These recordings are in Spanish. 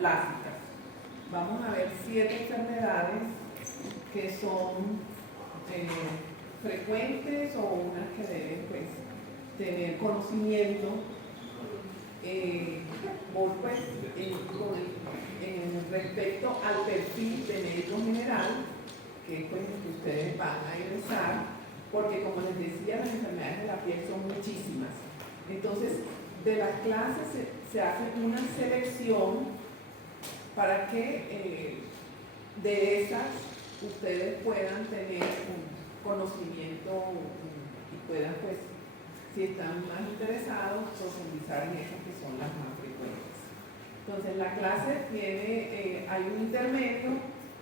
plásticas. Vamos a ver 7 enfermedades que son frecuentes o unas que deben pues, tener conocimiento respecto al perfil de médico general, que es pues, el que ustedes van a ingresar, porque como les decía, las enfermedades de la piel son muchísimas. Entonces, de las clases se hace una selección para que de esas ustedes puedan tener un conocimiento y puedan, pues, si están más interesados, profundizar en esas que son las más frecuentes. Entonces, la clase tiene, hay un intermedio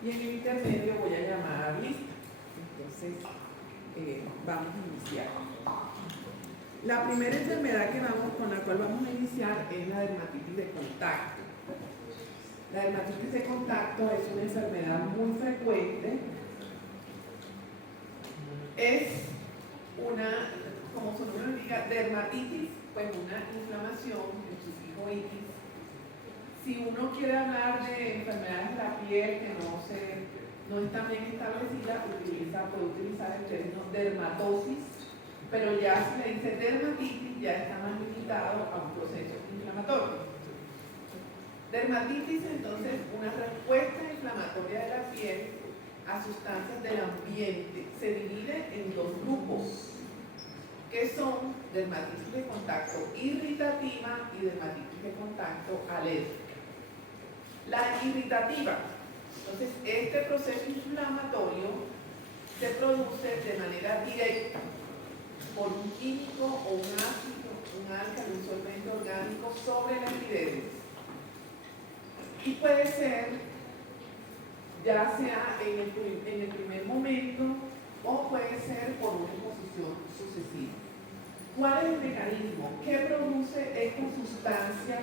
y en el intermedio voy a llamar lista. Entonces, vamos a iniciar. La primera enfermedad con la cual vamos a iniciar es la dermatitis de contacto. La dermatitis de contacto es una enfermedad muy frecuente. Es una, como su nombre indica, dermatitis, pues una inflamación, el sufijo itis. Si uno quiere hablar de enfermedades de la piel que no están bien establecidas, puede utilizar el término dermatosis, pero ya si le dice dermatitis, ya está más limitado a un proceso inflamatorio. Dermatitis, entonces, una respuesta inflamatoria de la piel a sustancias del ambiente. Se divide en 2 grupos, que son dermatitis de contacto irritativa y dermatitis de contacto alérgica. La irritativa, entonces, este proceso inflamatorio se produce de manera directa por un químico o un ácido, un álcali, un solvente orgánico sobre la epidermis. Y puede ser, ya sea en el primer momento o puede ser por una exposición sucesiva. ¿Cuál es el mecanismo? ¿Qué produce esta sustancia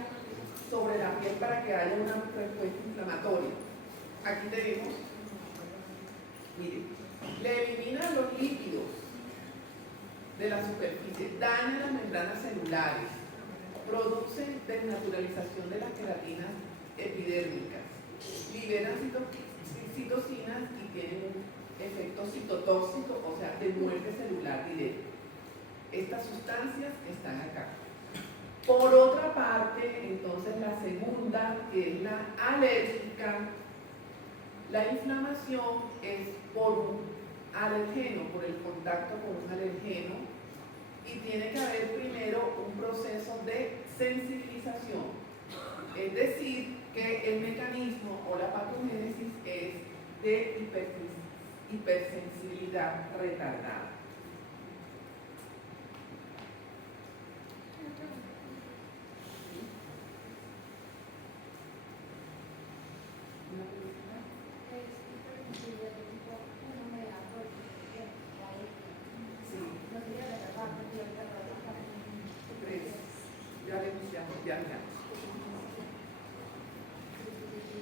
sobre la piel para que haya una respuesta inflamatoria? Aquí tenemos, miren, le elimina los lípidos de la superficie, daña las membranas celulares, produce desnaturalización de las queratinas epidérmicas, liberan citocinas y tienen un efecto citotóxico, o sea, de muerte celular directa. Estas sustancias están acá. Por otra parte, entonces la segunda, que es la alérgica, la inflamación es por un alergeno, por el contacto con un alergeno, y tiene que haber primero un proceso de sensibilización, es decir, que el mecanismo o la patogénesis es de hipersensibilidad retardada.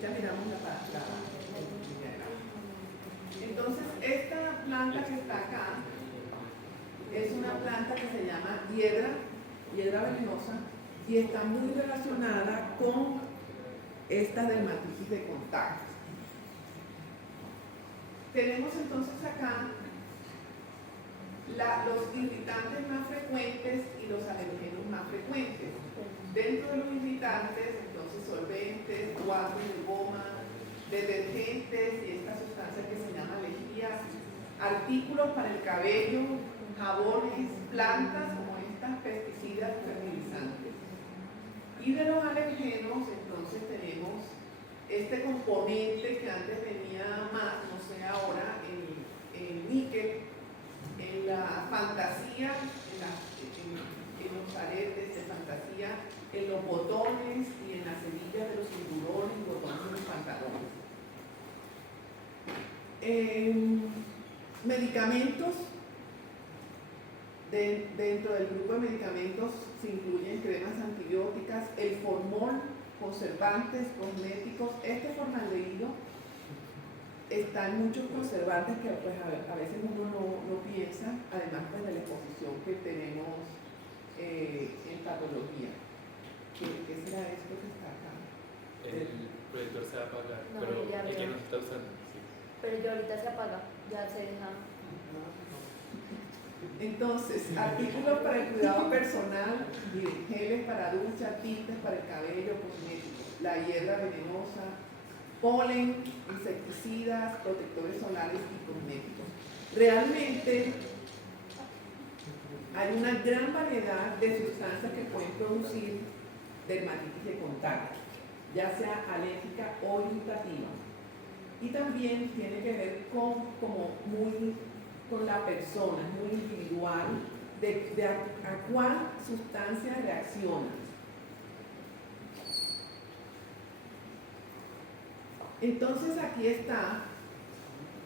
Ya miramos la entonces, esta planta que está acá es una planta que se llama hiedra venenosa, y está muy relacionada con esta dermatitis de contacto. Tenemos entonces acá los irritantes más frecuentes y los alergenos más frecuentes. Dentro de los irritantes, entonces solventes, guantes de goma, detergentes y esta sustancia que se llama lejía, artículos para el cabello, jabones, plantas como estas, pesticidas, fertilizantes. Y de los alergenos, entonces tenemos este componente que antes venía más, no sé ahora, en níquel, en la fantasía, en los aretes de fantasía, en los botones y en las semillas de los cinturones y botones de los pantalones. Medicamentos. Dentro del grupo de medicamentos se incluyen cremas antibióticas, el formol, conservantes, cosméticos. Este formaldehído está en muchos conservantes que pues, a veces uno no piensa, además pues, de la exposición que tenemos en patología. ¿Qué será esto que está acá? proyector se va a apagar, No, pero ya el que veo. nos está usando. Sí. Pero ya ahorita se apaga, ya se deja. Entonces, artículos para el cuidado personal, miren, geles para ducha, tintes para el cabello, cosméticos, la hierba venenosa, polen, insecticidas, protectores solares y cosméticos. Realmente hay una gran variedad de sustancias que pueden producir dermatitis de contacto, ya sea alérgica o irritativa. Y también tiene que ver con la persona, muy individual, de a cuál sustancia reacciona. Entonces aquí está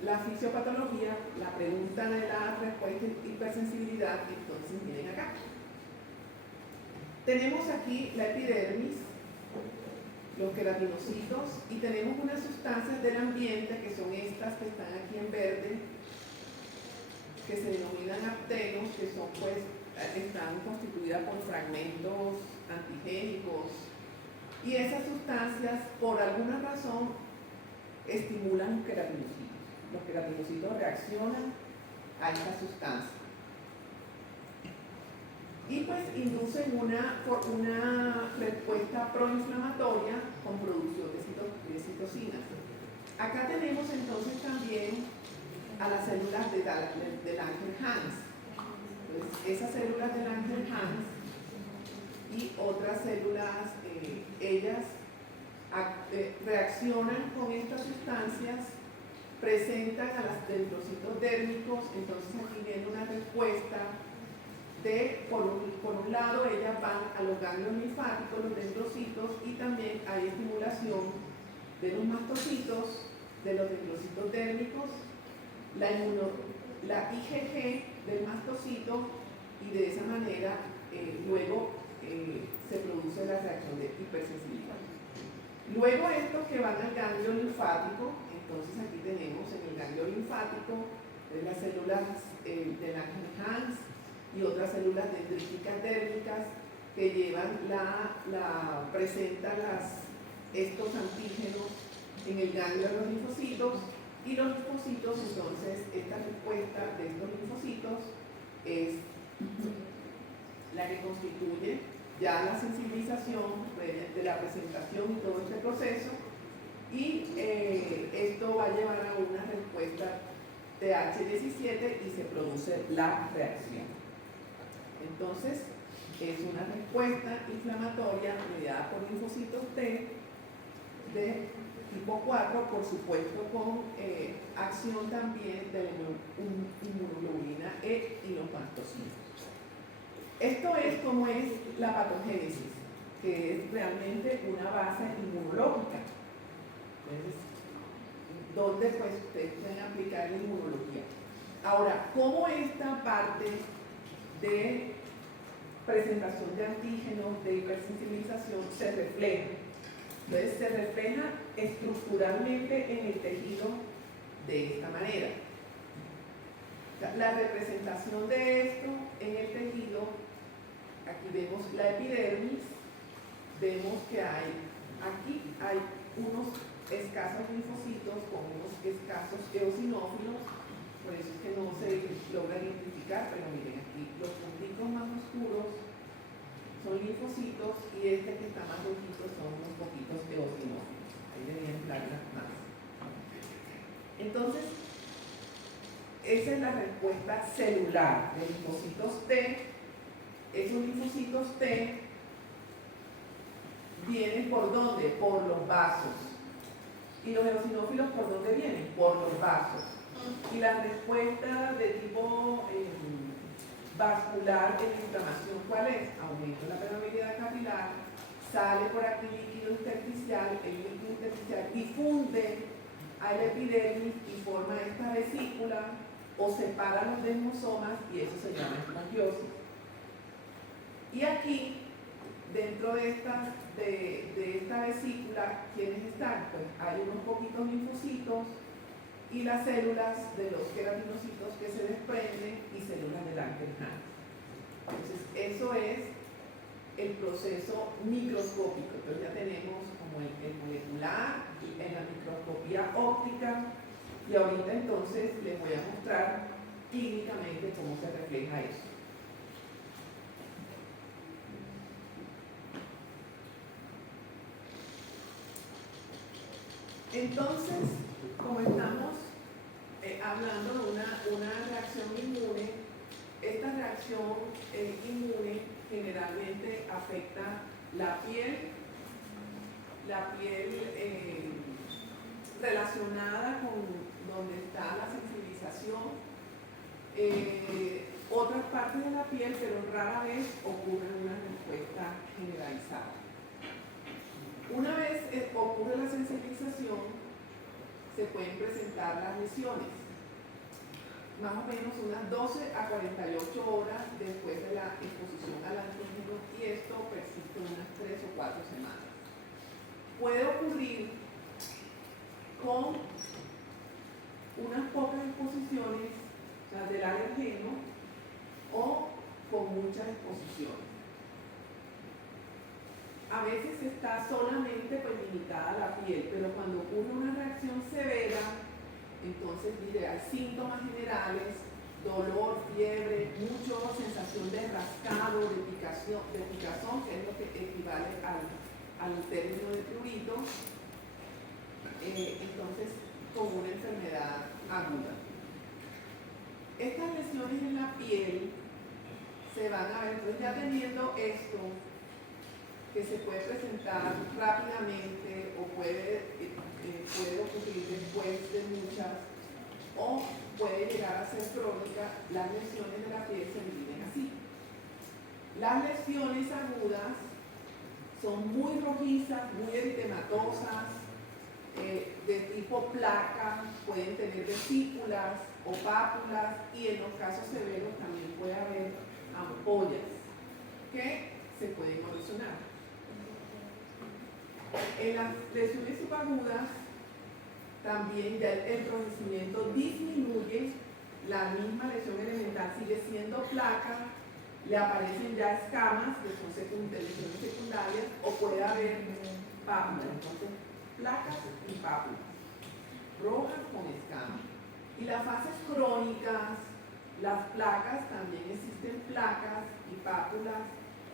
la fisiopatología, la pregunta de la respuesta de hipersensibilidad, entonces miren acá. Tenemos aquí la epidermis, los queratinocitos, y tenemos unas sustancias del ambiente que son estas que están aquí en verde, que se denominan aptenos, que son pues, están constituidas por fragmentos antigénicos, y esas sustancias por alguna razón estimulan los queratinocitos. Los queratinocitos reaccionan a esta sustancia y pues inducen una respuesta proinflamatoria con producción de citocinas. Acá tenemos entonces también a las células de Langerhans. Entonces, esas células de Langerhans y otras células, ellas reaccionan con estas sustancias, presentan a los dendrocitos dérmicos, entonces aquí viene una respuesta por un lado ellas van a los ganglios linfáticos, los dendrocitos, y también hay estimulación de los mastocitos, de los dendrocitos dérmicos, la IgG del mastocito, y de esa manera luego se produce la reacción de hipersensibilidad. Luego estos que van al ganglio linfático, entonces aquí tenemos en el ganglio linfático las células de Langerhans y otras células dendríticas dérmicas que llevan presentan estos antígenos en el ganglio de los linfocitos, y los linfocitos, entonces esta respuesta de estos linfocitos es la que constituye ya la sensibilización de la presentación y todo este proceso, y esto va a llevar a una respuesta TH17 y se produce la reacción. Entonces, es una respuesta inflamatoria mediada por linfocitos T de tipo 4, por supuesto con acción también de la inmunoglobulina E y los mastocitos. Esto es como es la patogénesis, que es realmente una base inmunológica. Entonces, donde pues ustedes pueden aplicar la inmunología. Ahora, ¿cómo esta parte de presentación de antígenos, de hipersensibilización se refleja? Entonces se refleja estructuralmente en el tejido de esta manera. La representación de esto en el tejido, aquí vemos la epidermis, vemos que aquí hay unos escasos linfocitos con unos escasos eosinófilos, por eso es que no se logra identificar, pero miren aquí los punticos más oscuros son linfocitos y este que está más rojito son unos poquitos eosinófilos. Ahí deberían plagas más. Entonces, esa es la respuesta celular de linfocitos T. Esos linfocitos T vienen ¿por dónde? Por los vasos. ¿Y los eosinófilos por dónde vienen? Por los vasos. Y la respuesta de tipo vascular en la inflamación, ¿cuál es? Aumento de la permeabilidad capilar, sale por aquí líquido intersticial, el líquido intersticial difunde al epidermis y forma esta vesícula o separa los desmosomas, y eso se llama esmangiosis. Y aquí, dentro de esta vesícula, ¿quiénes están? Pues hay unos poquitos linfocitos y las células de los queratinocitos que se desprenden y células de Langerhans. Entonces, eso es el proceso microscópico. Entonces ya tenemos como el molecular, óptica y ahorita entonces les voy a mostrar clínicamente cómo se refleja eso. Entonces, como estamos hablando de una reacción inmune, esta reacción inmune generalmente afecta la piel relacionada con donde está la sensibilización, otras partes de la piel, pero rara vez ocurre una respuesta generalizada. Una vez ocurre la sensibilización, se pueden presentar las lesiones, más o menos unas 12 a 48 horas después de la exposición al antígeno, y esto persiste unas 3 o 4 semanas. Puede ocurrir con unas pocas exposiciones, o sea, del alergeno, o con muchas exposiciones. A veces está solamente pues, limitada a la piel, pero cuando ocurre una reacción severa, entonces mire, hay síntomas generales, dolor, fiebre, mucha sensación de rascado, de picazón, que es lo que equivale al término de prurito, entonces como una enfermedad aguda. Estas lesiones en la piel se van a ver, entonces ya teniendo esto, que se puede presentar rápidamente o puede ocurrir después de muchas, o puede llegar a ser crónica, las lesiones de la piel se dividen así. Las lesiones agudas son muy rojizas, muy eritematosas, de tipo placa, pueden tener vesículas o pápulas, y en los casos severos también puede haber ampollas que se pueden erosionar. En las lesiones subagudas también ya el enrojecimiento disminuye, la misma lesión elemental sigue siendo placa, le aparecen ya escamas que son lesiones secundarias, o puede haber pápulas, entonces placas y pápulas, rojas con escamas. Y las fases crónicas, las placas, también existen placas y pápulas,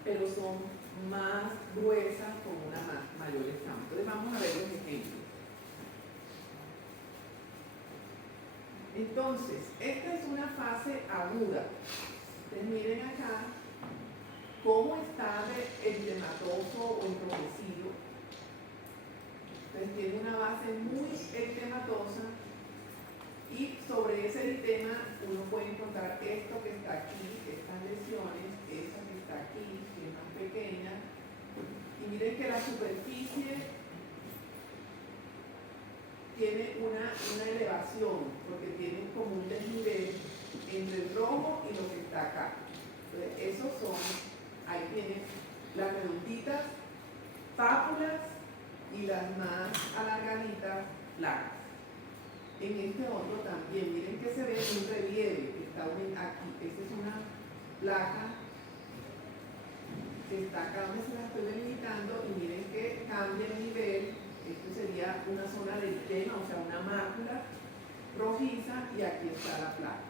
pero son más gruesas con una mayor escama. Entonces vamos a ver los ejemplos. Entonces, esta es una fase aguda. Ustedes miren acá cómo está de eritematoso o enrojecido. Entonces tiene una base muy eritematosa, y sobre ese eritema uno puede encontrar esto que está aquí, estas lesiones, esta que está aquí, que es más pequeña, y miren que la superficie tiene una elevación, porque tiene como un desnivel entre el rojo y lo que está acá. Entonces, esos son, ahí tienen las redonditas, pápulas, y las más alargaditas, placas. En este otro también, miren que se ve un relieve que está aquí. Esta es una placa que está acá donde se la estoy delimitando, y miren que cambia el nivel. Esto sería una zona de eritema, o sea, una mácula rojiza, y aquí está la placa.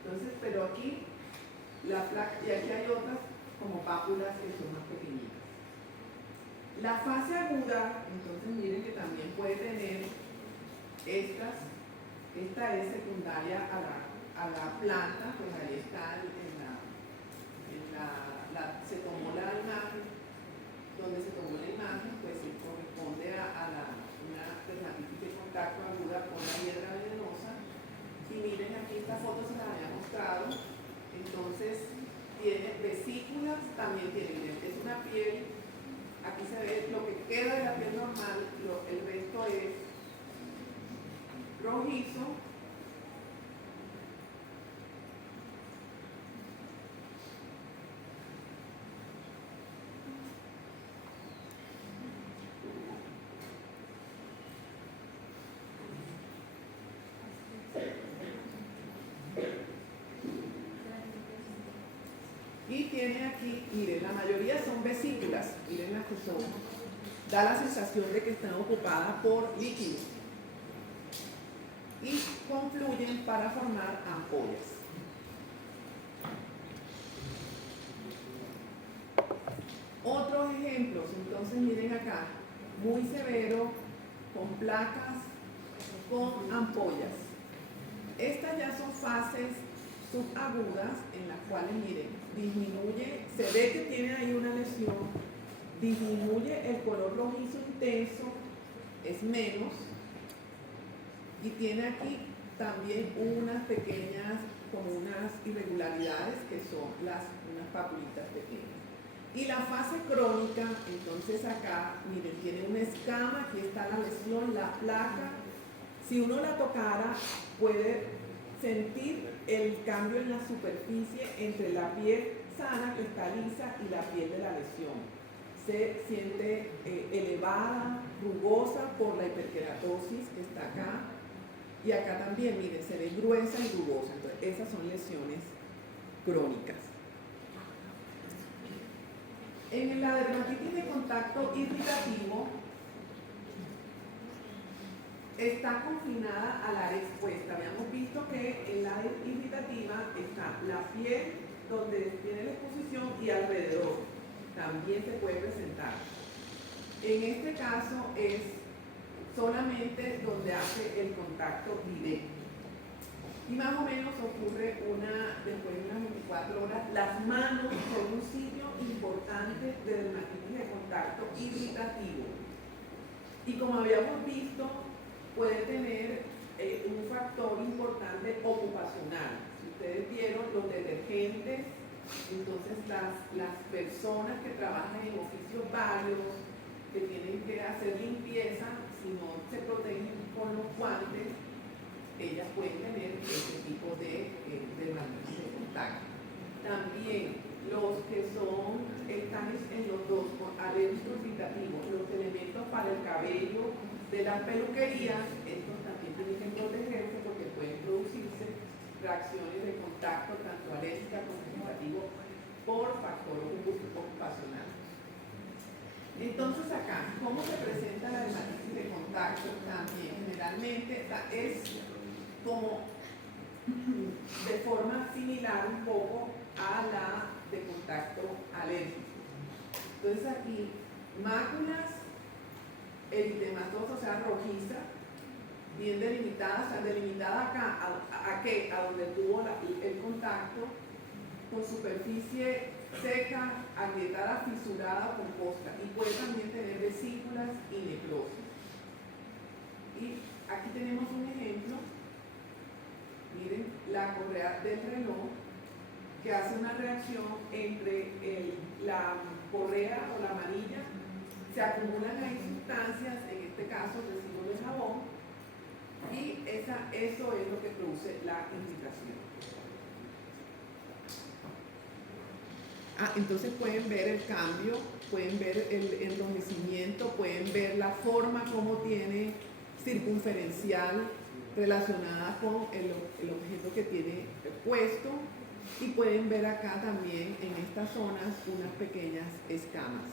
Entonces, pero aquí la placa, y aquí hay otras como pápulas que son más pequeñitas. La fase aguda, entonces miren que también puede tener esta es secundaria a la planta, pues ahí está se tomó la imagen, donde se tomó la imagen, pues se corresponde a una dermatitis de contacto aguda con la hiedra venenosa. Y miren, aquí esta foto se la había mostrado. Entonces tiene vesículas, también tiene, es una piel, aquí se ve lo que queda de la piel normal, el resto es rojizo. Y tiene aquí, miren, la mayoría son vesículas, miren las que son da la sensación de que están ocupadas por líquidos y confluyen para formar ampollas. Otros ejemplos, entonces miren acá, muy severo, con placas, con ampollas. Estas ya son fases subagudas en las cuales, miren, disminuye, se ve que tiene ahí una lesión, disminuye el color rojizo intenso, es menos, y tiene aquí también unas pequeñas, como unas irregularidades que son unas papulitas pequeñas. Y la fase crónica, entonces acá, miren, tiene una escama, aquí está la lesión, la placa. Si uno la tocara, puede sentir el cambio en la superficie entre la piel sana, que está lisa, y la piel de la lesión. Se siente elevada, rugosa por la hiperkeratosis que está acá. Y acá también, miren, se ve gruesa y rugosa. Entonces, esas son lesiones crónicas. En la dermatitis de contacto irritativo, está confinada al área expuesta. Habíamos visto que en la área irritativa está la piel, donde tiene la exposición, y alrededor también se puede presentar. En este caso es solamente donde hace el contacto directo. Y más o menos ocurre después de unas 24 horas. Las manos son un sitio importante de dermatitis de contacto irritativo. Y como habíamos visto, puede tener un factor importante ocupacional. Si ustedes vieron los detergentes, entonces las personas que trabajan en oficios varios, que tienen que hacer limpieza, si no se protegen con los guantes, ellas pueden tener este tipo de dermatitis de contacto. También los que están en los dos alérgicos irritativos, los elementos para el cabello de las peluquerías, estos también tienen que protegerse porque pueden producirse reacciones de contacto tanto alérgica como irritativo por factor ocupacional. Entonces acá, ¿cómo se presenta la dermatitis de contacto? También generalmente es como de forma similar un poco a la de contacto alérgico. Entonces aquí, máculas eritematosa, o sea, rojiza, bien delimitada, o sea, delimitada acá, a donde tuvo el contacto, con superficie seca, agrietada, fisurada, composta, y puede también tener vesículas y necrosis. Y aquí tenemos un ejemplo, miren, la correa del reloj, que hace una reacción entre la correa o la manilla, se acumulan ahí sustancias, en este caso residuos de jabón, y eso es lo que produce la irritación. Entonces pueden ver el cambio, pueden ver el enrojecimiento, pueden ver la forma como tiene circunferencial relacionada con el objeto que tiene puesto, y pueden ver acá también en estas zonas unas pequeñas escamas.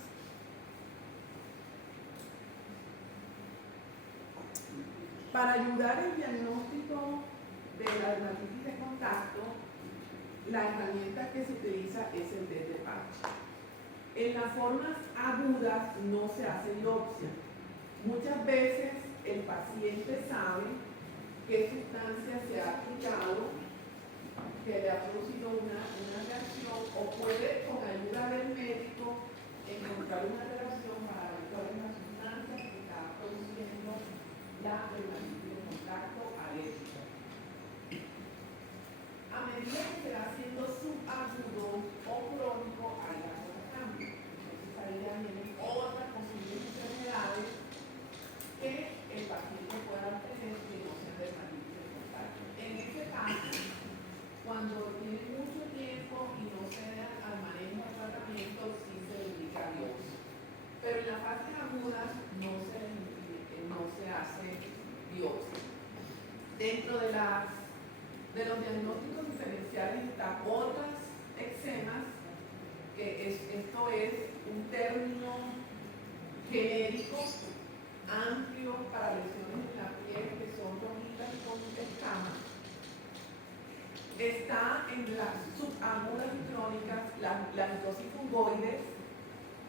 Para ayudar el diagnóstico de la dermatitis de contacto, la herramienta que se utiliza es el test de Patch. En las formas agudas no se hace biopsia. Muchas veces el paciente sabe qué sustancia se ha aplicado, que le ha producido una reacción, o puede, con ayuda del médico, encontrar una relación para ver cuál es la sustancia que está produciendo la dermatitis de contacto alérgica. A medida que se va haciendo subagudo o crónico, hay la cosa cambia. Entonces ahí ya vienen otras posibles enfermedades que el paciente pueda tener que no sean dermatitis de contacto. En este caso, cuando tiene mucho tiempo y no se dan al manejo del tratamiento, sí se indica biopsia. Pero en las fases agudas no se hace biopsia. Dentro de los diagnósticos diferenciales están otras eczemas, que esto es un término genérico, amplio para lesiones en la piel que son rojitas con escamas. Está en las subagudas y crónicas, la linfosis fungoides,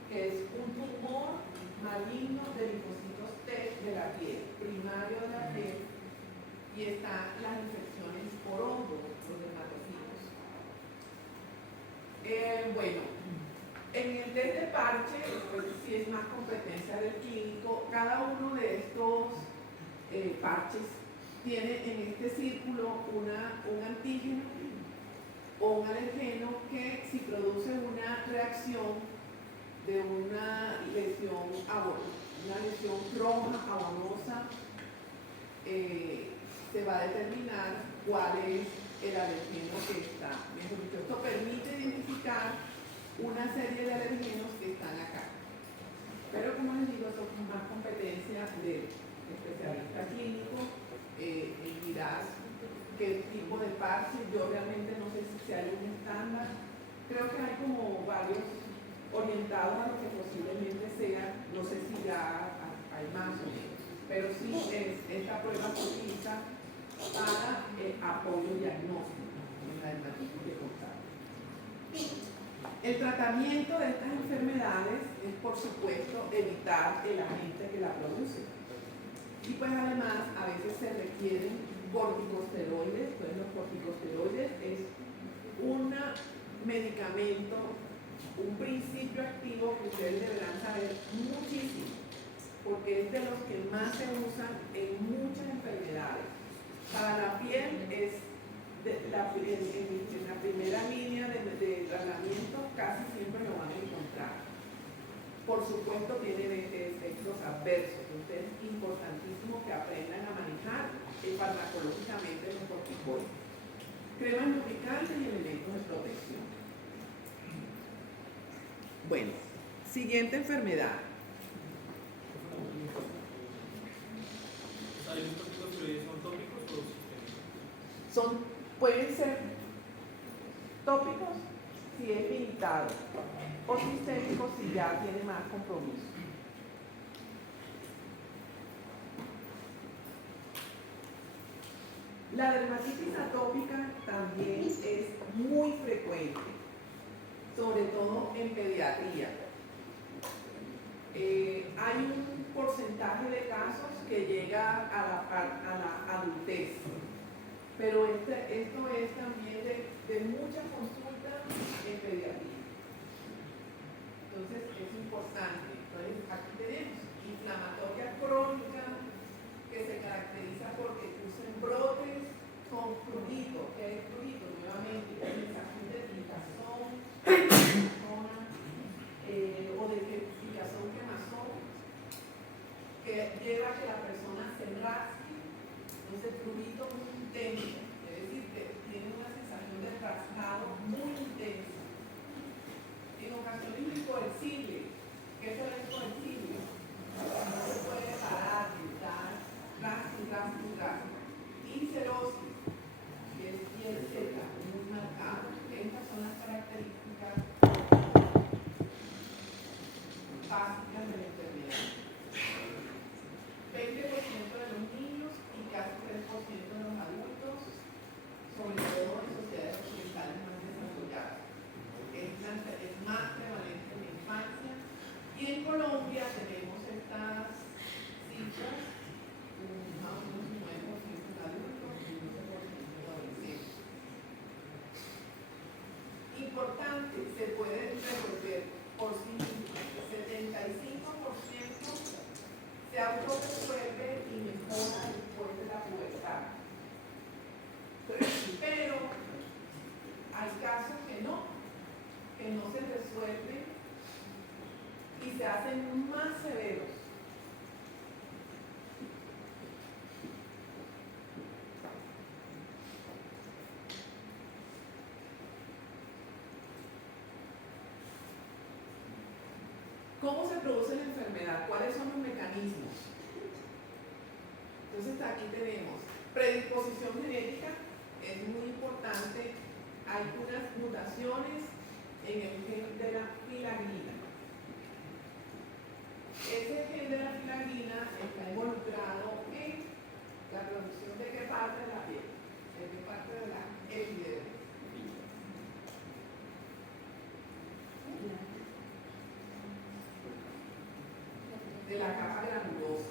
que es un tumor maligno de linfocitos T de la piel, primario de la piel, y están las infecciones por hongos, los dermatocitos. Bueno, en el test de parche, pues sí es más competencia del clínico. Cada uno de estos parches tiene en este círculo un antígeno o un alergeno que si produce una reacción de una lesión roja abonosa, se va a determinar cuál es el alergeno que está. Esto permite identificar una serie de alergenos que están acá. Pero como les digo, eso es más competencia del especialista clínico. Dirás qué tipo de parche. Yo realmente no sé si hay un estándar. Creo que hay como varios orientados a lo que posiblemente sea. No sé si ya hay más o menos. Pero sí, esta prueba se utiliza para apoyo diagnóstico en la dermatitis de contacto. El tratamiento de estas enfermedades es, por supuesto, evitar el agente que la produce. Y pues además a veces se requieren corticosteroides. Pues los corticosteroides es un medicamento, un principio activo que ustedes deberán saber muchísimo, porque es de los que más se usan en muchas enfermedades. Para la piel es en la primera línea de tratamiento, casi siempre lo van a encontrar. Por supuesto tienen efectos adversos, entonces es importantísimo que aprendan a manejar farmacológicamente los corticoides. Cremas lubricantes y elementos de protección. Bueno, siguiente enfermedad. ¿Los corticosteroides son tópicos o sistémicos? Pueden ser tópicos si es limitado o sistémicos si ya tiene más compromiso. La dermatitis atópica también es muy frecuente, sobre todo en pediatría. Hay un porcentaje de casos que llega a la adultez, pero esto es también de mucha consulta en pediatría. Entonces es importante. Entonces aquí tenemos inflamatoria crónica que se caracteriza porque producen brotes con prurito. ¿Qué es prurito? Nuevamente, sensación de picazón, o de picazón quemazón, que lleva a que la persona se rasque. Entonces prurito muy intenso, es decir, que tiene una sensación de rascado muy intensa. En ocasiones incoercible. ¿Qué es el incoercible? No se puede parar, gritar, gas. Incerosis, que es piel seca, muy marcada. Estas son las características básicas de la enfermedad. 20% de los niños y casi 3% de los adultos, sobre todo en sociedades occidentales más desarrolladas. Es más prevalente en la infancia, y en Colombia tenemos estas cifras, más o menos un 9% de adultos y un 11% de adolescentes. Importante, se puede resolver por sí mismo. 75% se autorresuelve y mejora después de la pubertad. Pero hay casos que no se resuelven y se hacen más severos. ¿Cómo se produce la enfermedad? ¿Cuáles son los mecanismos? Entonces aquí tenemos predisposición genética, es muy importante. Hay unas mutaciones en el gen de la filagrina. ese gen de la filagrina está involucrado en la producción de qué parte de la piel, de qué parte de la epidermis. De la capa granulosa.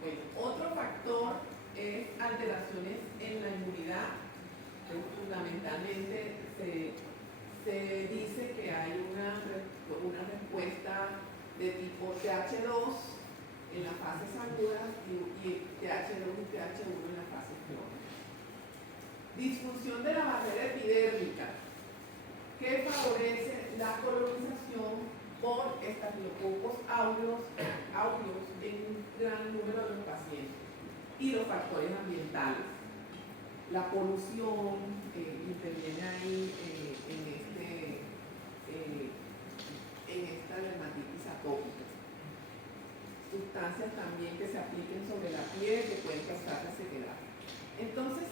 Bueno, otro factor es alteraciones en la inmunidad. Fundamentalmente se dice que hay una respuesta de tipo TH2 en las fases agudas y TH2 y TH1 en las fases crónicas. Disfunción de la barrera epidérmica, que favorece la colonización por estafilococos aureus en un gran número de los pacientes, y los factores ambientales. La polución interviene ahí en esta dermatitis atópica. Sustancias también que se apliquen sobre la piel que pueden causar la sequedad. Entonces,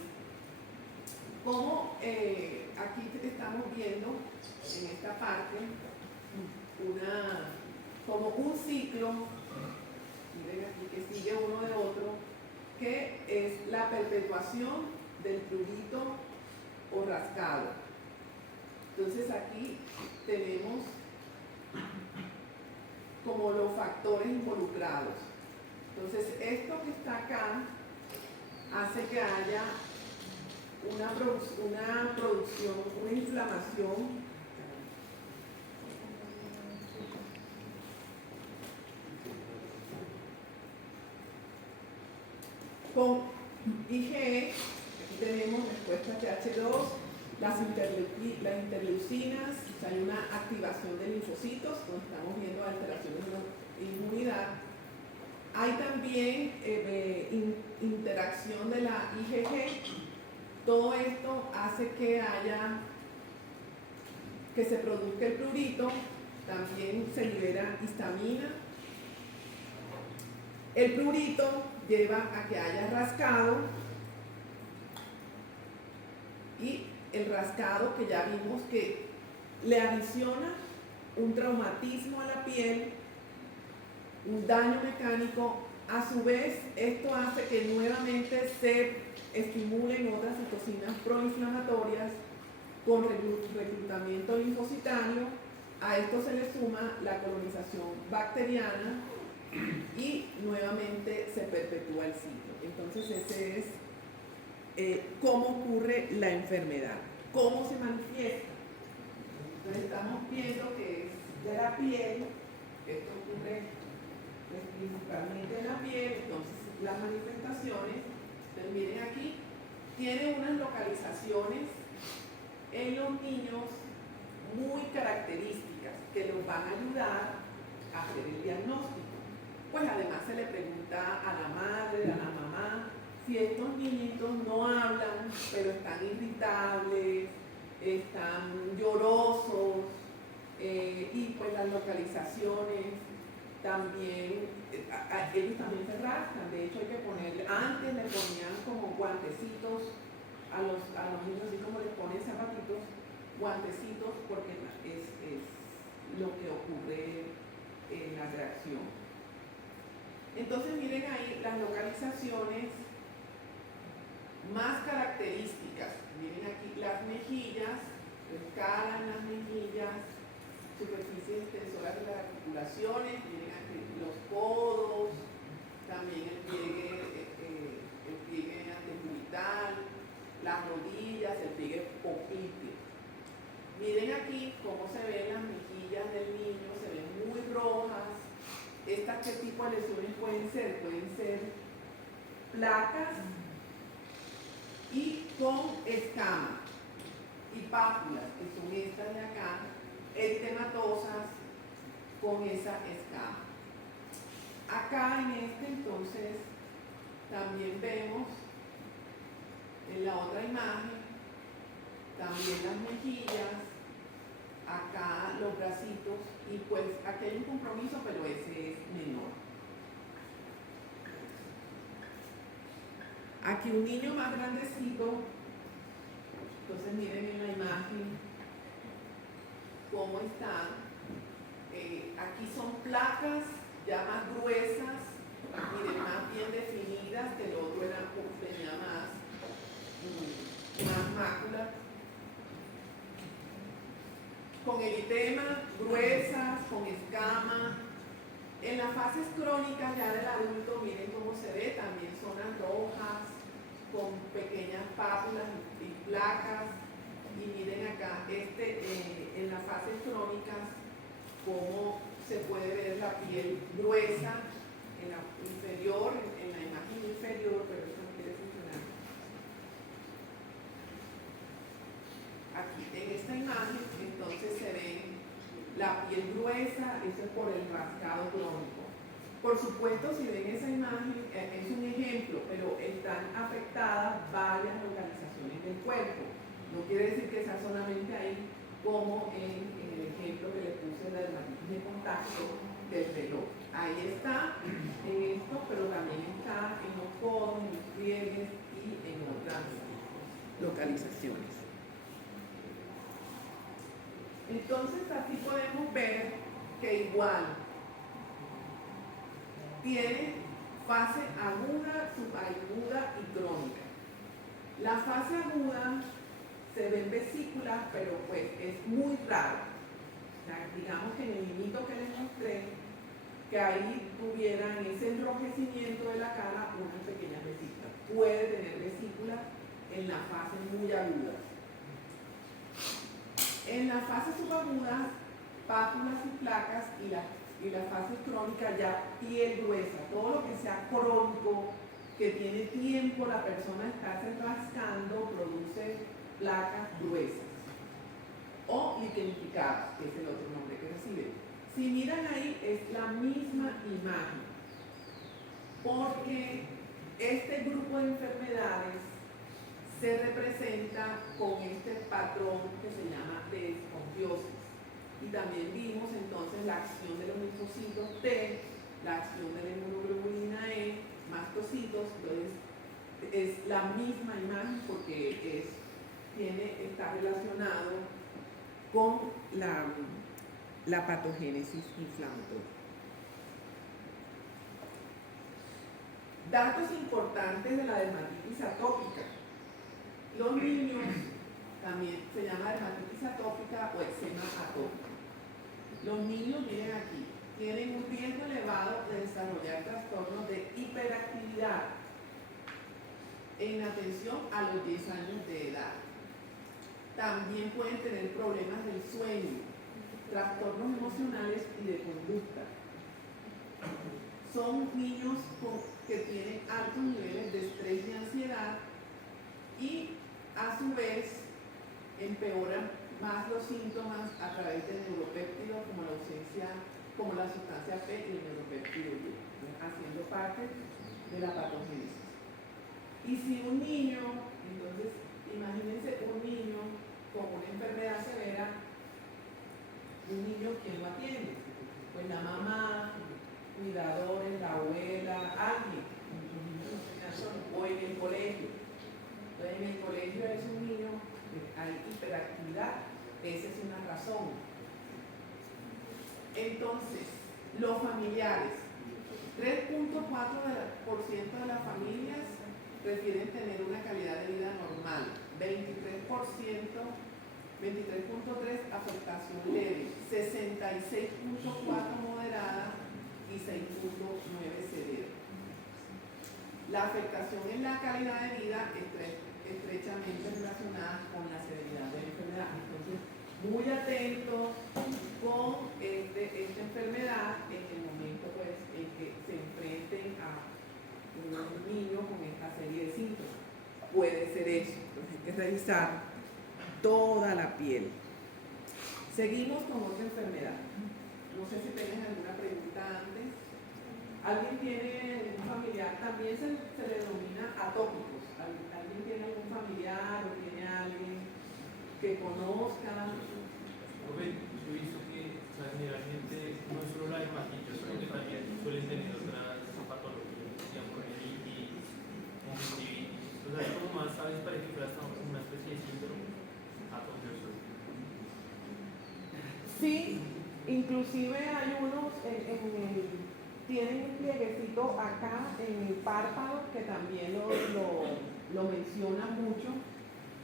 como aquí estamos viendo en esta parte como un ciclo, miren aquí que sigue uno de otro, que es la perpetuación del prurito o rascado. Entonces aquí tenemos como los factores involucrados. Entonces esto que está acá hace que haya una producción, una inflamación con IgE. Aquí tenemos respuestas TH2, las interleucinas, o sea, hay una activación de linfocitos, donde estamos viendo alteraciones de la inmunidad. Hay también interacción de la IgG. Todo esto hace que se produzca el prurito. También se libera histamina. El prurito lleva a que haya rascado, y el rascado, que ya vimos que le adiciona un traumatismo a la piel, un daño mecánico. A su vez, esto hace que nuevamente se estimulen otras citocinas proinflamatorias con reclutamiento linfocitario. A esto se le suma la colonización bacteriana y nuevamente se perpetúa el ciclo. Entonces ese es cómo ocurre la enfermedad, cómo se manifiesta. Entonces estamos viendo que es de la piel, esto ocurre pues, principalmente en la piel. Entonces las manifestaciones, entonces, miren aquí, tiene unas localizaciones en los niños muy características que los van a ayudar a hacer el diagnóstico. Pues además se le pregunta a la madre, a la mamá, si estos niñitos no hablan, pero están irritables, están llorosos, y pues las localizaciones también, ellos también se rascan. De hecho hay que ponerle, antes le ponían como guantecitos a los niños, así como les ponen zapatitos, guantecitos, porque es lo que ocurre en la reacción. Entonces miren ahí las localizaciones más características. Miren aquí las mejillas, escala en las mejillas, superficies extensoras de las articulaciones, miren aquí los codos, también el pliegue antecubital, las rodillas, el pliegue popliteo. Miren aquí cómo se ven las mejillas del niño, se ven muy rojas. ¿Estas qué tipo de lesiones pueden ser? Pueden ser placas y con escamas y pápulas, que son estas de acá, eritematosas con esa escama. Acá en este entonces también vemos en la otra imagen también las mejillas, acá los bracitos, y pues aquí hay un compromiso, pero ese es menor. Aquí un niño más grandecito, entonces miren en la imagen cómo está aquí son placas ya más gruesas, miren, más bien definidas, que el otro tenía más mácula. Con eritema, gruesas, con escama. En las fases crónicas ya del adulto, miren cómo se ve, también zonas rojas, con pequeñas pápulas y placas. Y miren acá, en las fases crónicas, cómo se puede ver la piel gruesa en la inferior, en la imagen inferior, pero eso no quiere funcionar. Aquí, en esta imagen, entonces se ve la piel gruesa, eso es por el rascado crónico. Por supuesto, si ven esa imagen, es un ejemplo, pero están afectadas varias localizaciones del cuerpo. No quiere decir que sea solamente ahí, como en el ejemplo que le puse de la dermatitis de contacto del reloj. Ahí está, en esto, pero también está en los codos, en los pliegues y en otras localizaciones. Entonces, así podemos ver que igual tiene fase aguda, subaguda y crónica. La fase aguda se ven vesículas, pero pues es muy raro. O sea, digamos que en el niñito que les mostré, que ahí tuvieran ese enrojecimiento de la cara, unas pequeñas vesículas. Puede tener vesículas en la fase muy aguda. En la fase subaguda, pápulas y placas, y la fase crónica ya piel gruesa. Todo lo que sea crónico, que tiene tiempo la persona estarse rascando, produce placas gruesas o liquenificadas, que es el otro nombre que recibe. Si miran ahí, es la misma imagen, porque este grupo de enfermedades se representa con este patrón que se llama desconfiosis. Y también vimos entonces la acción de los linfocitos T, la acción de la inmunoglobulina E, mastocitos. Entonces es la misma imagen porque está relacionado con la patogénesis inflamatoria. Datos importantes de la dermatitis atópica. Los niños también se llama dermatitis atópica o eczema atópico. Los niños, miren aquí, tienen un riesgo elevado de desarrollar trastornos de hiperactividad en atención a los 10 años de edad. También pueden tener problemas del sueño, trastornos emocionales y de conducta. Son niños que tienen altos niveles de estrés y ansiedad y a su vez empeoran más los síntomas a través de neuropéptidos como la sustancia P y el neuropéptido Y, haciendo parte de la patogénesis. Y si un niño, entonces imagínense un niño con una enfermedad severa, un niño, ¿quién lo atiende? Pues la mamá, cuidadores, la abuela, alguien, o en el colegio. Entonces en el colegio es un niño que hay hiperactividad, esa es una razón. Entonces, los familiares, 3.4% de las familias prefieren tener una calidad de vida normal, 23%, 23.3% afectación leve, 66.4% moderada y 6.9% severa. La afectación en la calidad de vida estrechamente relacionada con la severidad de la enfermedad. Entonces, muy atentos con esta enfermedad en el momento pues, en que se enfrenten a un niño con esta serie de síntomas. Puede ser eso. Entonces, hay que revisar toda la piel. Seguimos con otra enfermedad. No sé si tienen alguna pregunta antes. ¿Alguien tiene un familiar? También se le denomina atópicos. ¿Alguien tiene algún familiar o tiene alguien que conozca? Yo he visto que generalmente no es solo la dermatitis, sino que también suelen tener otras patologías, digamos, conjuntivitis, conjuntivitis. O sea, es como más, ¿sabes? Parece que fuera como una especie de síndrome atópico. Sí, Inclusive hay unos tienen un plieguecito acá en el párpado que también lo menciona mucho,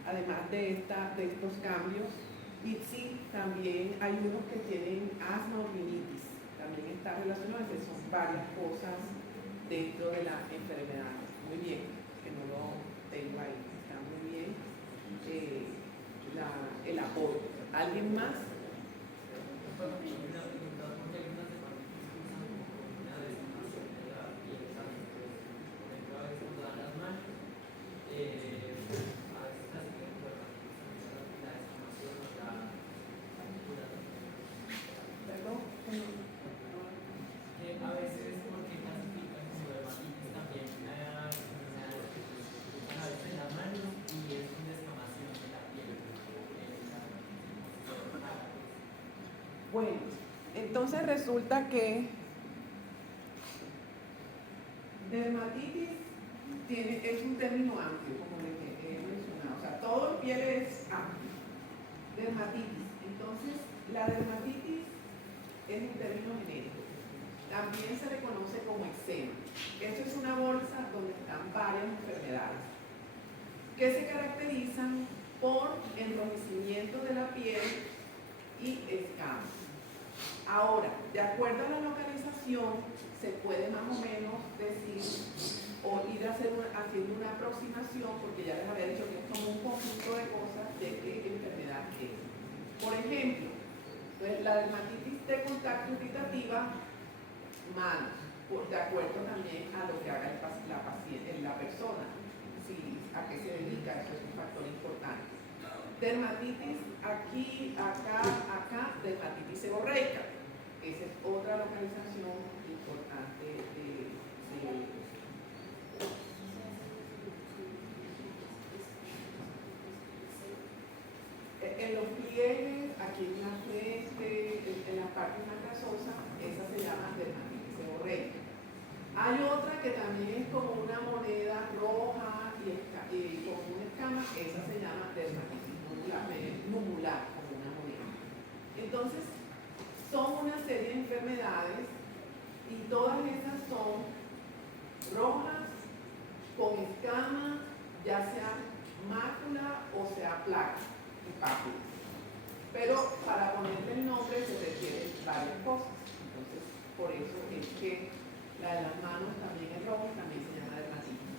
además de estos cambios. Y sí, también hay unos que tienen asma o rinitis, también está relacionado, que son varias cosas dentro de la enfermedad. Muy bien, que no lo tengo ahí, está muy bien el apoyo. ¿Alguien más? Bueno, entonces resulta que dermatitis es un término amplio, como les he mencionado. O sea, todo el piel es amplio. Dermatitis. Entonces, la dermatitis es un término genérico. También se le conoce como eczema. Esto es una bolsa donde están varias enfermedades que se caracterizan por enrojecimiento de la piel y escamas. Ahora, de acuerdo a la localización, se puede más o menos decir o ir haciendo una aproximación, porque ya les había dicho que es como un conjunto de cosas de qué enfermedad es. Por ejemplo, pues, la dermatitis de contacto irritativa, manos, de acuerdo también a lo que haga la persona, a qué se dedica, eso es un factor importante. Dermatitis aquí, acá, dermatitis seborreica. Esa es otra localización importante en los pliegues, aquí en la frente, en la parte más grasosa, esa se llama dermatitis seborreica. Hay otra que también es como una moneda roja y con una escama, esa se llama dermatitis nubular, como una moneda. Entonces, son una serie de enfermedades y todas estas son rojas, con escama, ya sea mácula o sea placa y pápulas. Pero para ponerle el nombre se requieren varias cosas. Entonces, por eso es que la de las manos también es roja y también se llama dermatitis.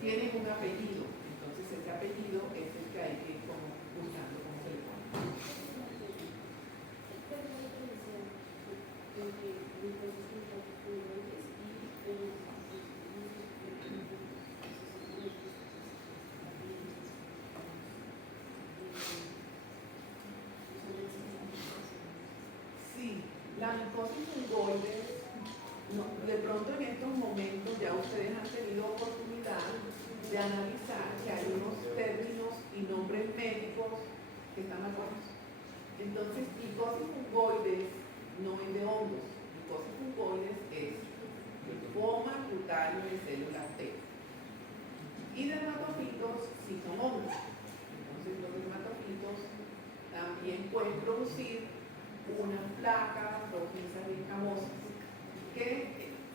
Tienen un apellido, entonces ese apellido es el que hay que ir como buscando cómo se le pone. Sí, la micosis fungoide, de pronto en estos momentos ya ustedes han tenido oportunidad de analizar que hay unos términos y nombres médicos que están mal puestos. Entonces, micosis fungoides no es de hongos, micosis fungoides es linfoma cutáneo de células T. Y dermatofitos sí son hongos. Entonces, los dermatofitos también pueden producir unas placas rojizas y escamosas que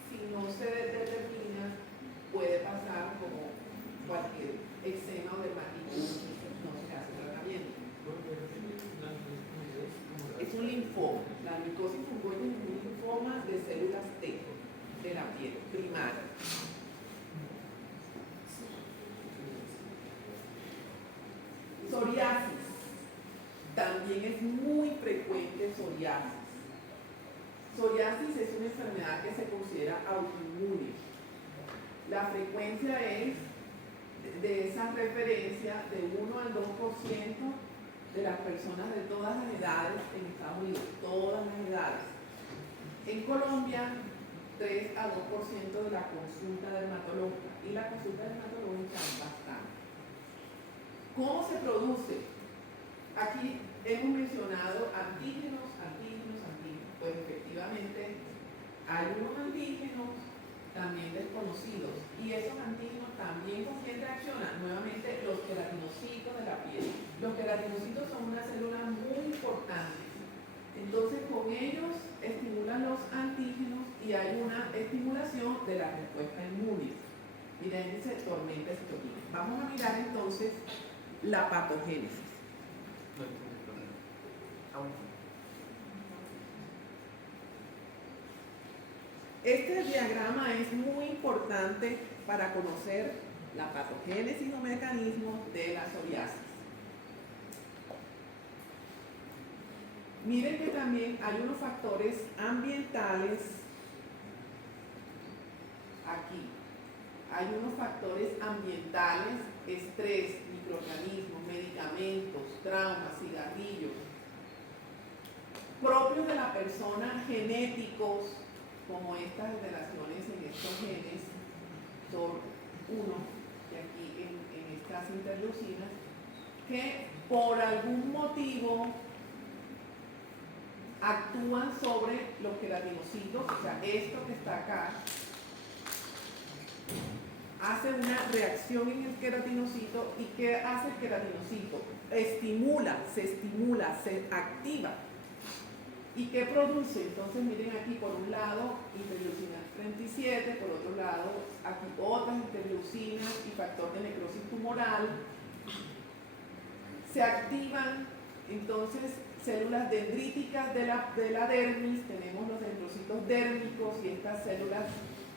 si no se determina puede pasar como cualquier eczema o dermatitis, no se hace tratamiento. Es un linfoma. La micosis fungoide es un linfoma de células T de la piel primaria. Psoriasis. También es muy frecuente psoriasis. Psoriasis es una enfermedad que se considera autoinmune. La frecuencia es de esa referencia de 1 al 2% de las personas de todas las edades en Estados Unidos, todas las edades. En Colombia, 3 a 2% de la consulta dermatológica, y la consulta dermatológica es bastante. ¿Cómo se produce? Aquí hemos mencionado antígenos. Pues efectivamente hay unos antígenos también desconocidos, y esos antígenos también con quién reaccionan, nuevamente los queratinocitos de la piel. Los queratinocitos son unas células muy importantes Entonces con ellos estimulan los antígenos y hay una estimulación de la respuesta inmune. Miren, dice tormenta de citoquinas. Vamos a mirar entonces la patogénesis. No entendí, perdón. Bueno. Este diagrama es muy importante para conocer la patogénesis o mecanismos de la psoriasis. Miren que también hay unos factores ambientales aquí. Hay unos factores ambientales, estrés, microorganismos, medicamentos, traumas, cigarrillos, propios de la persona, genéticos, como estas alteraciones en estos genes, SOR1, y aquí en estas interleucinas, que por algún motivo actúan sobre los queratinocitos, o sea, esto que está acá, hace una reacción en el queratinocito. ¿Y qué hace el queratinocito? Estimula, se activa. ¿Y qué produce? Entonces miren aquí por un lado interleucina 37, por otro lado aquí otras interleucinas y factor de necrosis tumoral. Se activan entonces células dendríticas de la dermis, tenemos los dendrocitos dérmicos y estas células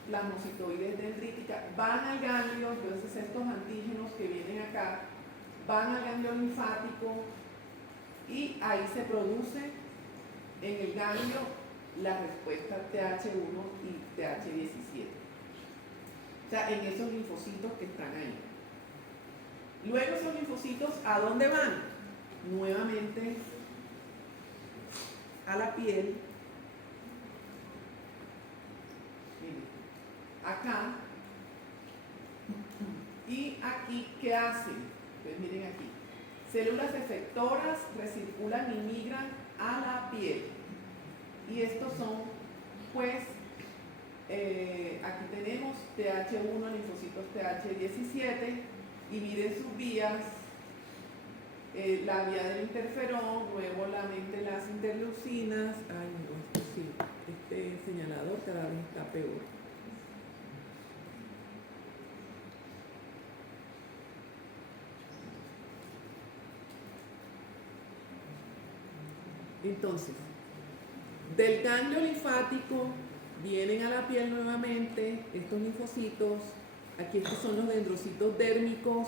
plasmocitoides dendríticas van al ganglio, entonces estos antígenos que vienen acá van al ganglio linfático y ahí se produce en el ganglio la respuesta TH1 y TH17. O sea, en esos linfocitos que están ahí. Luego esos linfocitos, ¿a dónde van? Nuevamente a la piel. Miren, acá. Y aquí, ¿qué hacen? Pues miren aquí. Células efectoras recirculan y migran a la piel. Y estos son, pues, aquí tenemos TH1, linfocitos TH17, y miren sus vías, la vía del interferón, luego la mente las interleucinas. Ay, no, esto sí, este señalador cada vez está peor. Entonces, del ganglio linfático vienen a la piel nuevamente estos linfocitos. Aquí estos son los dendrocitos dérmicos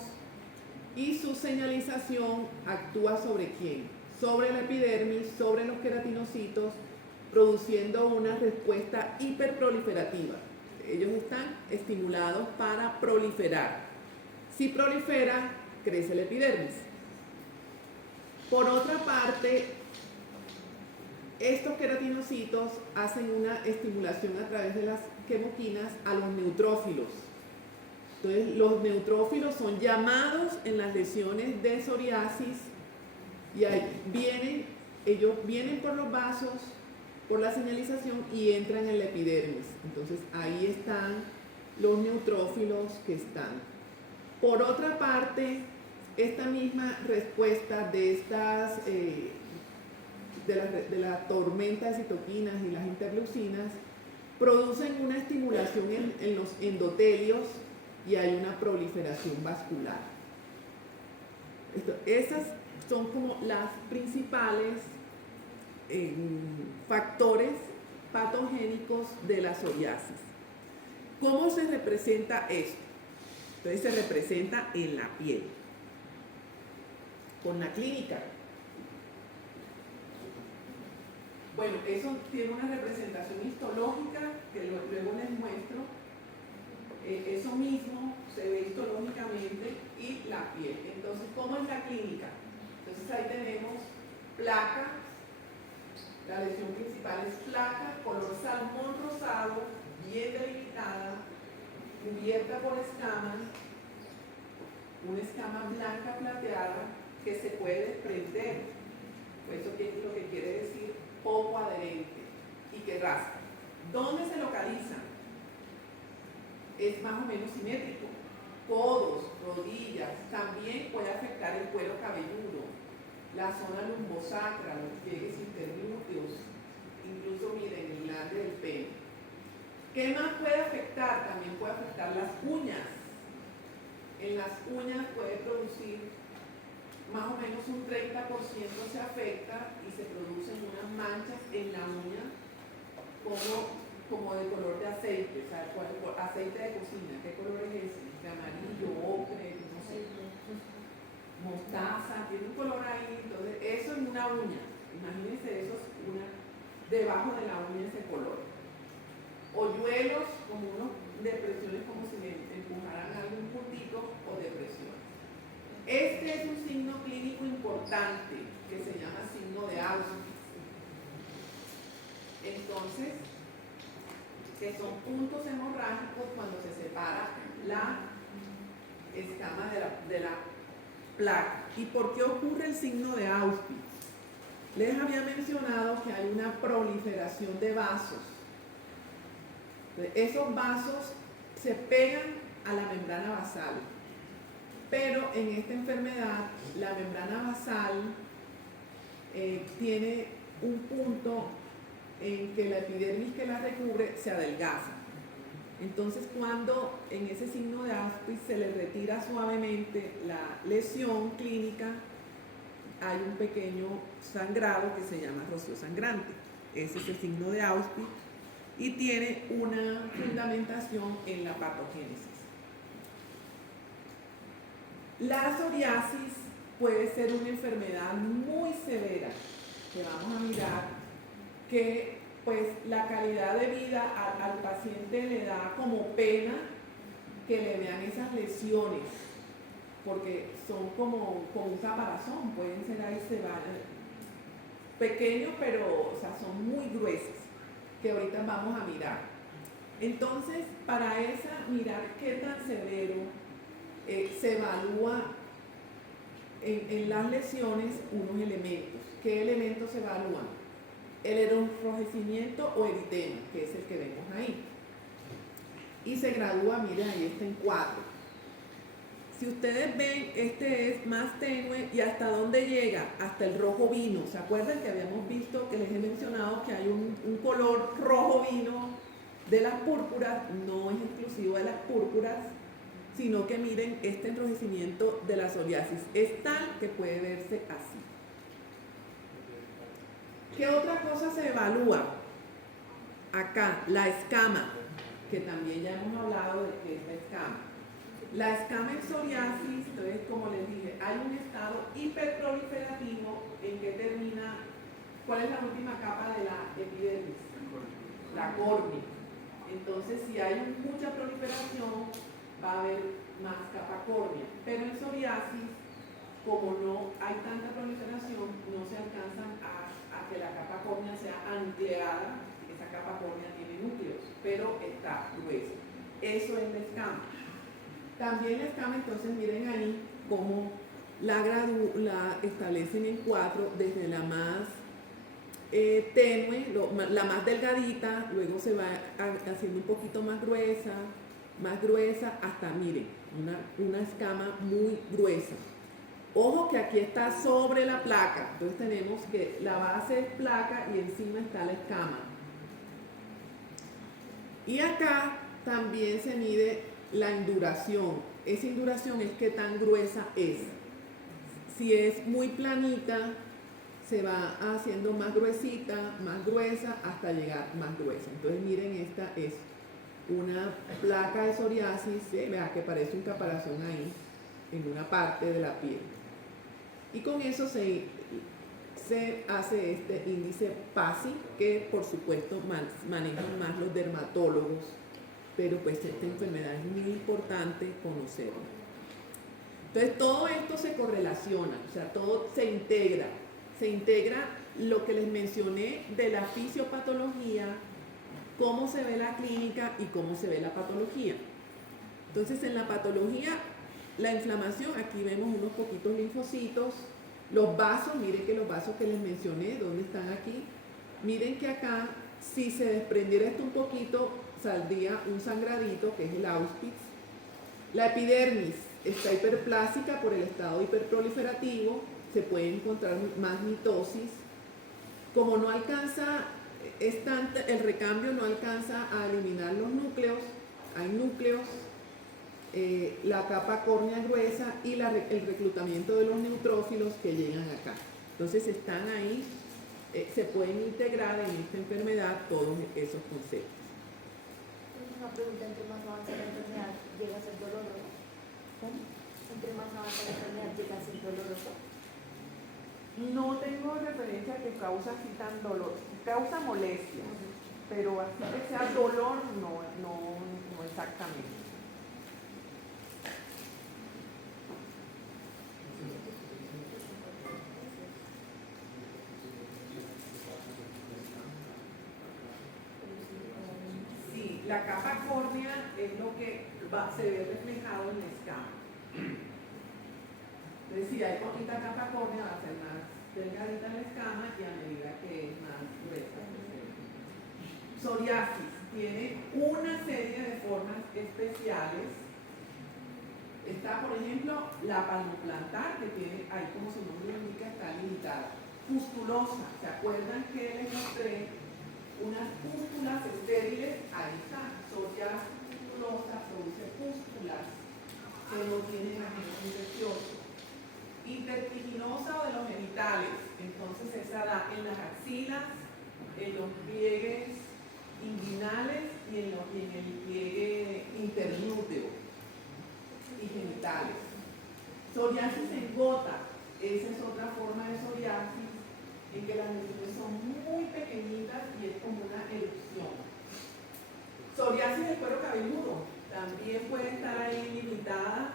y su señalización actúa sobre quién, sobre la epidermis, sobre los queratinocitos, produciendo una respuesta hiperproliferativa. Ellos están estimulados para proliferar. Si prolifera, crece la epidermis. Por otra parte, estos queratinocitos hacen una estimulación a través de las quemoquinas a los neutrófilos. Entonces, los neutrófilos son llamados en las lesiones de psoriasis y ahí ellos vienen por los vasos, por la señalización y entran en la epidermis. Entonces, ahí están los neutrófilos que están. Por otra parte, esta misma respuesta de estas de la tormenta de citoquinas y las interleucinas producen una estimulación en los endotelios y hay una proliferación vascular. Esas son como las principales factores patogénicos de la psoriasis. ¿Cómo se representa esto? Entonces se representa en la piel, con la clínica. Bueno, eso tiene una representación histológica que luego les muestro. Eso mismo se ve histológicamente y la piel. Entonces, ¿cómo es la clínica? Entonces ahí tenemos placa. La lesión principal es placa, color salmón rosado, bien delimitada, cubierta por escamas, una escama blanca plateada que se puede desprender. Eso es lo que quiere decir poco adherente y que rasca. ¿Dónde se localiza? Es más o menos simétrico. Codos, rodillas, también puede afectar el cuero cabelludo, la zona lumbosacra, los pliegues interglúteos, incluso miren el glande del pene. ¿Qué más puede afectar? También puede afectar las uñas. En las uñas puede producir más o menos un 30% se afecta y se producen unas manchas en la uña como de color de aceite, o sea, aceite de cocina. ¿Qué color es ese? De amarillo, ocre, no sé, mostaza, tiene un color ahí. Entonces, eso es una uña. Imagínense, eso es debajo de la uña ese color. Hoyuelos, como unos depresiones, como si le empujaran algún puntito o depresiones. Este es un signo clínico importante que se llama signo de Auschwitz. Entonces, que son puntos hemorrágicos cuando se separa la escama de la placa. ¿Y por qué ocurre el signo de Auschwitz? Les había mencionado que hay una proliferación de vasos. Esos vasos se pegan a la membrana basal, pero en esta enfermedad la membrana basal tiene un punto en que la epidermis que la recubre se adelgaza. Entonces, cuando en ese signo de Auschwitz se le retira suavemente la lesión clínica, hay un pequeño sangrado que se llama rocío sangrante. Ese es el signo de Auschwitz y tiene una fundamentación en la patogénesis. La psoriasis puede ser una enfermedad muy severa, que vamos a mirar, que pues la calidad de vida al paciente le da como pena que le vean esas lesiones, porque son como un caparazón, pueden ser ahí pequeños, pero o sea, son muy gruesos, que ahorita vamos a mirar. Entonces, para mirar qué tan severo se evalúa en las lesiones unos elementos. ¿Qué elementos se evalúan? El enrojecimiento o eritema, que es el que vemos ahí. Y se gradúa, miren, ahí está en 4. Si ustedes ven, este es más tenue y hasta dónde llega, hasta el rojo vino. ¿Se acuerdan que habíamos visto, que les he mencionado que hay un color rojo vino de las púrpuras? No es exclusivo de las púrpuras, sino que miren, este enrojecimiento de la psoriasis es tal que puede verse así. ¿Qué otra cosa se evalúa? Acá, la escama, que también ya hemos hablado de qué es la escama. La escama en psoriasis, entonces, como les dije, hay un estado hiperproliferativo en que termina, ¿cuál es la última capa de la epidermis? La córnea. Entonces, si hay mucha proliferación, va a haber más capa córnea. Pero en psoriasis, como no hay tanta proliferación, no se alcanzan a que la capa córnea sea anucleada. Esa capa córnea tiene núcleos, pero está gruesa. Eso es la escama. También la escama, entonces miren ahí cómo la establecen en 4, desde la más tenue, la más delgadita, luego se va haciendo un poquito más gruesa, hasta, miren, una escama muy gruesa. Ojo que aquí está sobre la placa, entonces tenemos que la base es placa y encima está la escama. Y acá también se mide la induración. Esa induración es qué tan gruesa es. Si es muy planita, se va haciendo más gruesita, más gruesa, hasta llegar más gruesa. Entonces miren, esta es una placa de psoriasis, vea que parece un caparazón ahí, en una parte de la piel. Y con eso se hace este índice PASI, que por supuesto manejan más los dermatólogos, pero pues esta enfermedad es muy importante conocerla. Entonces todo esto se correlaciona, o sea, todo se integra lo que les mencioné de la fisiopatología, cómo se ve la clínica y cómo se ve la patología. Entonces en la patología, la inflamación, aquí vemos unos poquitos linfocitos, los vasos, miren que los vasos que les mencioné, ¿dónde están aquí? Miren que acá, si se desprendiera esto un poquito, saldría un sangradito, que es el Auschwitz. La epidermis está hiperplásica por el estado hiperproliferativo, se puede encontrar más mitosis. Como no alcanza, el recambio no alcanza a eliminar los núcleos, hay núcleos, la capa córnea gruesa y el reclutamiento de los neutrófilos que llegan acá. Entonces están ahí, se pueden integrar en esta enfermedad todos esos conceptos. Una pregunta, entre más avanza la enfermedad, ¿llega a ser doloroso? ¿Cómo? Entre más avanza la enfermedad, ¿llega a ser doloroso? No tengo referencia que causa así tan dolor, causa molestia, pero así que sea dolor, no exactamente. Sí, la capa córnea es lo que se ve reflejado en la escama. Entonces, si hay poquita capa córnea, va a ser más delgadita la escama y a medida que es más gruesa. Psoriasis tiene una serie de formas especiales. Está, por ejemplo, la palmoplantar, que tiene, ahí como su nombre lo indica, está limitada. Pustulosa, ¿se acuerdan que les mostré unas pústulas estériles? Ahí está. Psoriasis pustulosa produce pústulas que no tienen agente infeccioso. Intertiginosa o de los genitales, entonces esa da en las axilas, en los pliegues inguinales y en el pliegue interglúteo y genitales. Psoriasis en gota, esa es otra forma de psoriasis en que las lesiones son muy pequeñitas y es como una erupción. Psoriasis del cuero cabelludo también puede estar ahí limitada.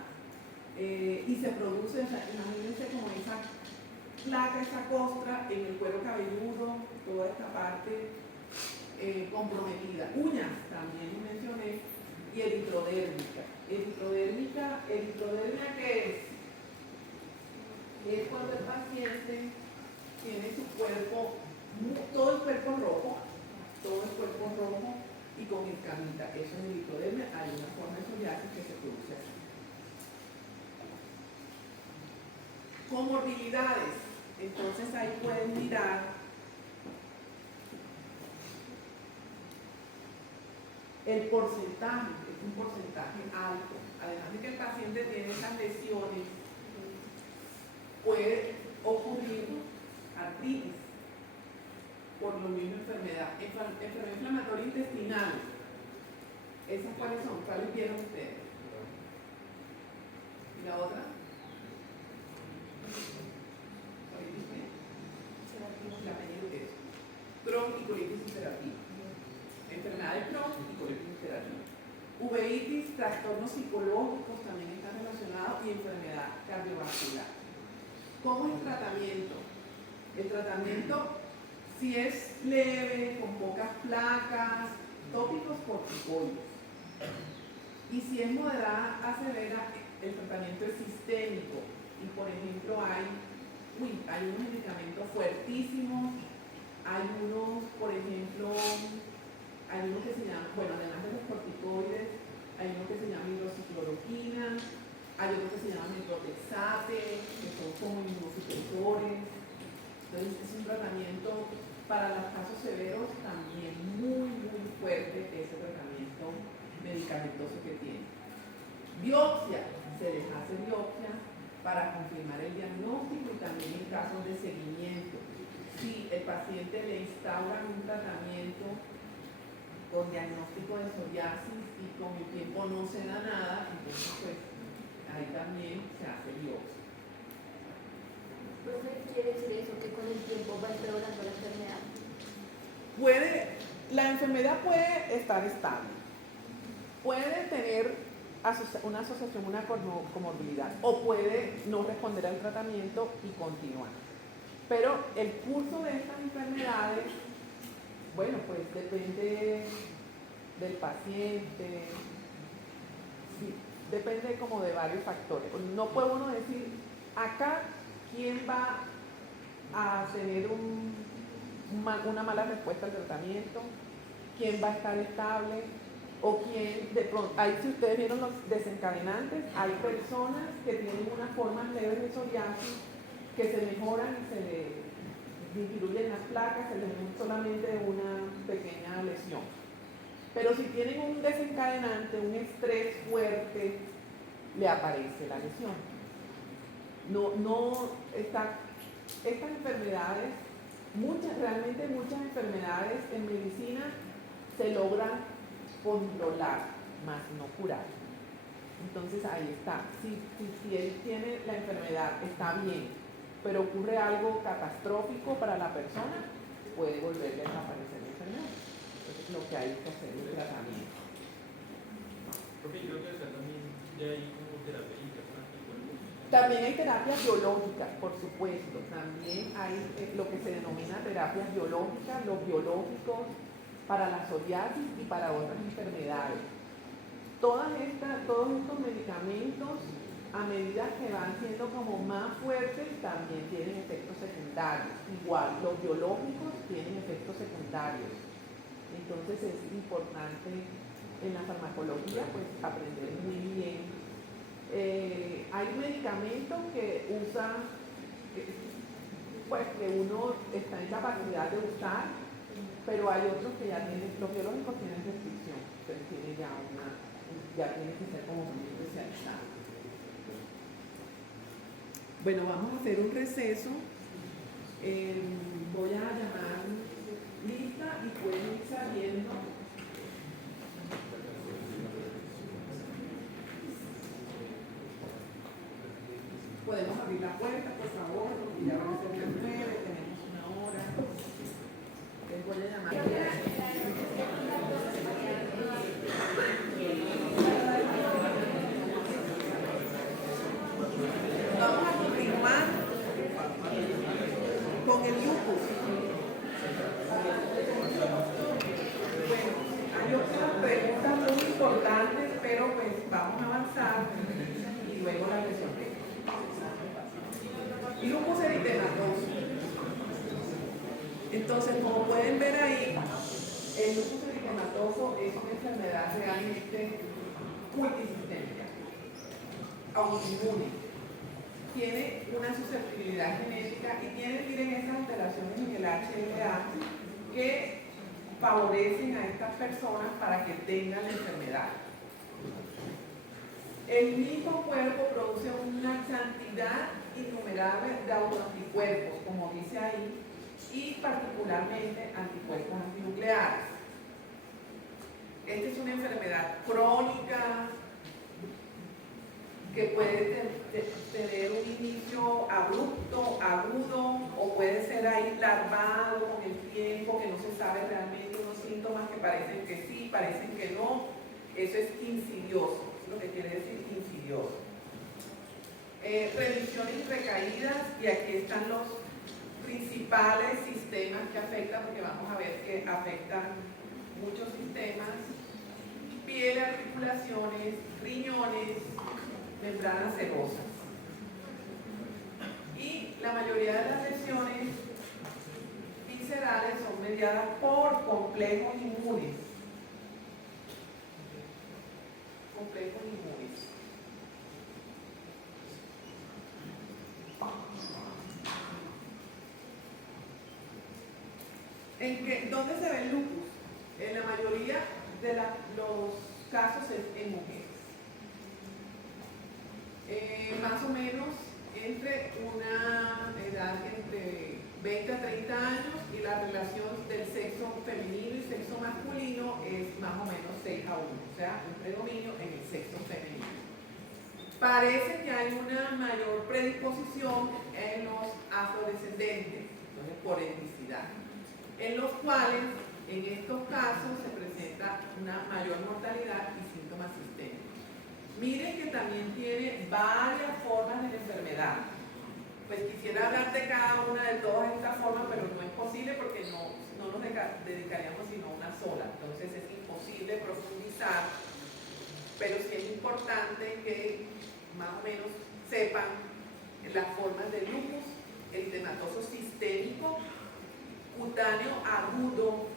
Y se produce, o sea, imagínense como esa placa, esa costra en el cuero cabelludo, toda esta parte comprometida. Uñas, también mencioné, y eritrodérmica. Eritrodérmica, ¿qué es? Es cuando el paciente tiene su cuerpo, todo el cuerpo rojo y con escamita. Eso es eritrodermia. Hay una forma de psoriasis que se produce así. Comorbilidades, entonces ahí pueden mirar el porcentaje, es un porcentaje alto. Además de que el paciente tiene esas lesiones, puede ocurrir artritis por lo mismo enfermedad inflamatoria intestinal. ¿Esas cuáles son? ¿Cuáles vieron ustedes? ¿Y la otra? La meningitis, Crohn y colitis ulcerativa. Enfermedad de Crohn y colitis ulcerativa. Uveitis, trastornos psicológicos también están relacionados y enfermedad cardiovascular. ¿Cómo es el tratamiento? El tratamiento, si es leve, con pocas placas, tópicos corticoides. Y si es moderada a severa, el tratamiento es sistémico. Y por ejemplo hay unos medicamentos fuertísimos, hay unos, por ejemplo, hay unos que se llaman, bueno, además de los corticoides, hay unos que se llaman hidroxicloroquina, hay otros que se llaman metotrexate, que son como inmunosupresores. Entonces es un tratamiento para los casos severos también muy fuerte, ese tratamiento medicamentoso que tiene. Biopsia, se les hace biopsia para confirmar el diagnóstico y también en casos de seguimiento. Si el paciente le instauran un tratamiento con diagnóstico de psoriasis y con el tiempo no se da nada, entonces pues ahí también se hace biopsia. ¿Profe, quiere decir eso que con el tiempo va empeorando la enfermedad? La enfermedad puede estar estable, puede tener una asociación, una comorbilidad, o puede no responder al tratamiento y continuar. Pero el curso de estas enfermedades, bueno, pues depende del paciente, sí, depende como de varios factores. No puede uno decir, acá, ¿quién va a tener una mala respuesta al tratamiento? ¿Quién va a estar estable? O quién, de pronto, ahí si ustedes vieron los desencadenantes, hay personas que tienen unas formas leves de psoriasis que se mejoran y se disminuyen las placas, se les ve solamente una pequeña lesión. Pero si tienen un desencadenante, un estrés fuerte, le aparece la lesión. Estas enfermedades, realmente muchas enfermedades en medicina se logran controlar, más no curar. Entonces ahí está. Si él tiene la enfermedad, está bien, pero ocurre algo catastrófico para la persona, puede volverle a desaparecer la enfermedad. Entonces lo que hay que hacer es el tratamiento. Porque yo creo que acá también ya hay como terapéuticas con anticuerpos. También hay terapias biológicas, por supuesto. También hay lo que se denomina terapias biológicas, los biológicos para la psoriasis y para otras enfermedades. Todos estos medicamentos, a medida que van siendo como más fuertes, también tienen efectos secundarios. Igual, los biológicos tienen efectos secundarios. Entonces es importante en la farmacología pues aprender muy bien. Hay medicamentos que usan, pues que uno está en capacidad de usar, pero hay otros que ya tienen, los biológicos tienen restricción, entonces tiene ya tiene que ser como muy especializado. Bueno, vamos a hacer un receso. Voy a llamar lista y pueden ir saliendo. Podemos abrir la puerta, por favor, porque ya van a ser las 9, tenemos una hora. Les voy a llamar. Vamos a continuar con el lupus. Bueno, hay otras preguntas muy importantes, pero pues vamos a avanzar y luego las resolvemos. Lupus eritematoso. Entonces, como pueden ver ahí, el lupus eritematoso es una enfermedad realmente multisistémica, autoinmune. Tiene una susceptibilidad genética y tiene, miren, esas alteraciones en el HLA que favorecen a estas personas para que tengan la enfermedad. El mismo cuerpo produce una cantidad innumerable de autoanticuerpos, como dice ahí, y particularmente anticuerpos antinucleares. Esta es una enfermedad crónica que puede tener un inicio abrupto, agudo, o puede ser ahí larvado con el tiempo, que no se sabe realmente, unos síntomas que parecen que sí, parecen que no. Eso es insidioso, lo que quiere decir insidioso. Revisiones y recaídas, y aquí están los principales sistemas que afectan, porque vamos a ver que afectan muchos sistemas: piel, articulaciones, riñones, membranas serosas. Y la mayoría de las lesiones viscerales son mediadas por complejos inmunes. Complejos inmunes. ¿Dónde se ve el lupus? En la mayoría de los casos es en mujeres. Más o menos entre una edad entre 20 a 30 años, y la relación del sexo femenino y sexo masculino es más o menos 6 a 1, o sea, un predominio en el sexo femenino. Parece que hay una mayor predisposición en los afrodescendentes, entonces por etnicidad, en los cuales en estos casos se presenta una mayor mortalidad y síntomas sistémicos. Miren que también tiene varias formas de la enfermedad. Pues quisiera hablar de cada una de todas estas formas, pero no es posible porque no nos dedicaríamos sino a una sola. Entonces es imposible profundizar, pero sí es importante que más o menos sepan las formas del lupus: eritematoso sistémico, cutáneo agudo,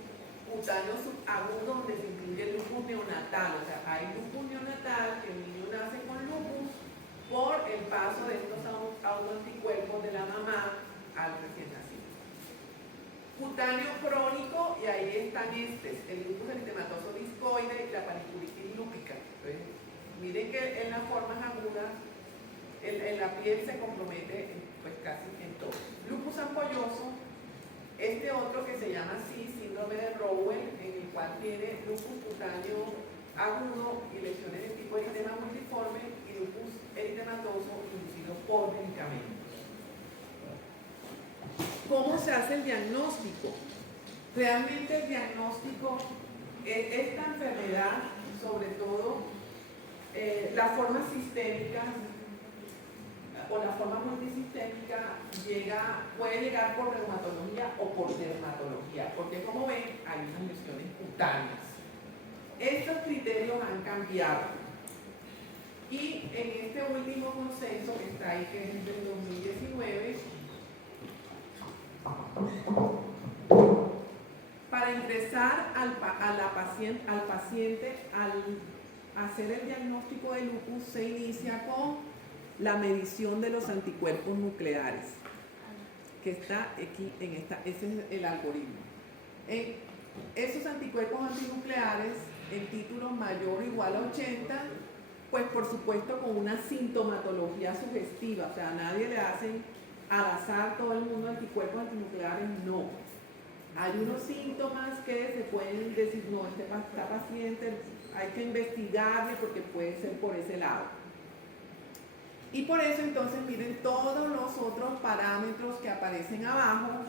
cutáneo subagudo, donde se incluye el lupus neonatal. O sea, hay lupus neonatal, que el niño nace con lupus por el paso de estos autoanticuerpos de la mamá Cutáneo crónico, y ahí están el lupus eritematoso discoide y la paniculitis lúpica. Entonces, miren que en las formas agudas, en la piel se compromete pues casi en todo. Lupus ampolloso, este otro que se llama así, síndrome de Rowell, en el cual tiene lupus cutáneo agudo y lesiones de tipo eritema multiforme y lupus eritematoso inducido por medicamentos. ¿Cómo se hace el diagnóstico? Realmente el diagnóstico, esta enfermedad, sobre todo la forma sistémica o la forma multisistémica puede llegar por reumatología o por dermatología, porque como ven hay unas lesiones cutáneas. Estos criterios han cambiado y en este último consenso que está ahí, que es del 2019, para ingresar al paciente al hacer el diagnóstico de lupus se inicia con la medición de los anticuerpos nucleares, que está aquí ese es el algoritmo. Esos anticuerpos antinucleares en título mayor o igual a 80, pues por supuesto con una sintomatología sugestiva, o sea, a nadie le hacen al azar todo el mundo anticuerpos antinucleares, no. Hay unos síntomas que se pueden decir, no, este paciente hay que investigarle porque puede ser por ese lado. Y por eso entonces miren todos los otros parámetros que aparecen abajo,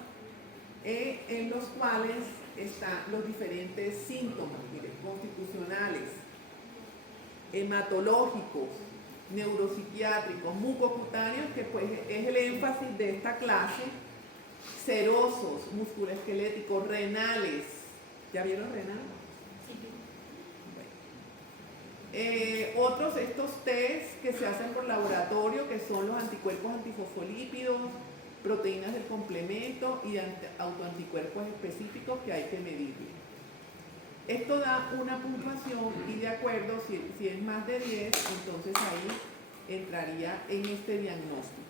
en los cuales están los diferentes síntomas, miren, constitucionales, hematológicos, neuropsiquiátricos, mucocutáneos, que pues es el énfasis de esta clase, serosos, musculoesqueléticos, renales. ¿Ya vieron renal? Bueno. Otros, estos test que se hacen por laboratorio, que son los anticuerpos antifosfolípidos, proteínas del complemento y autoanticuerpos específicos que hay que medir. Esto da una puntuación y de acuerdo, si es más de 10, entonces ahí entraría en este diagnóstico.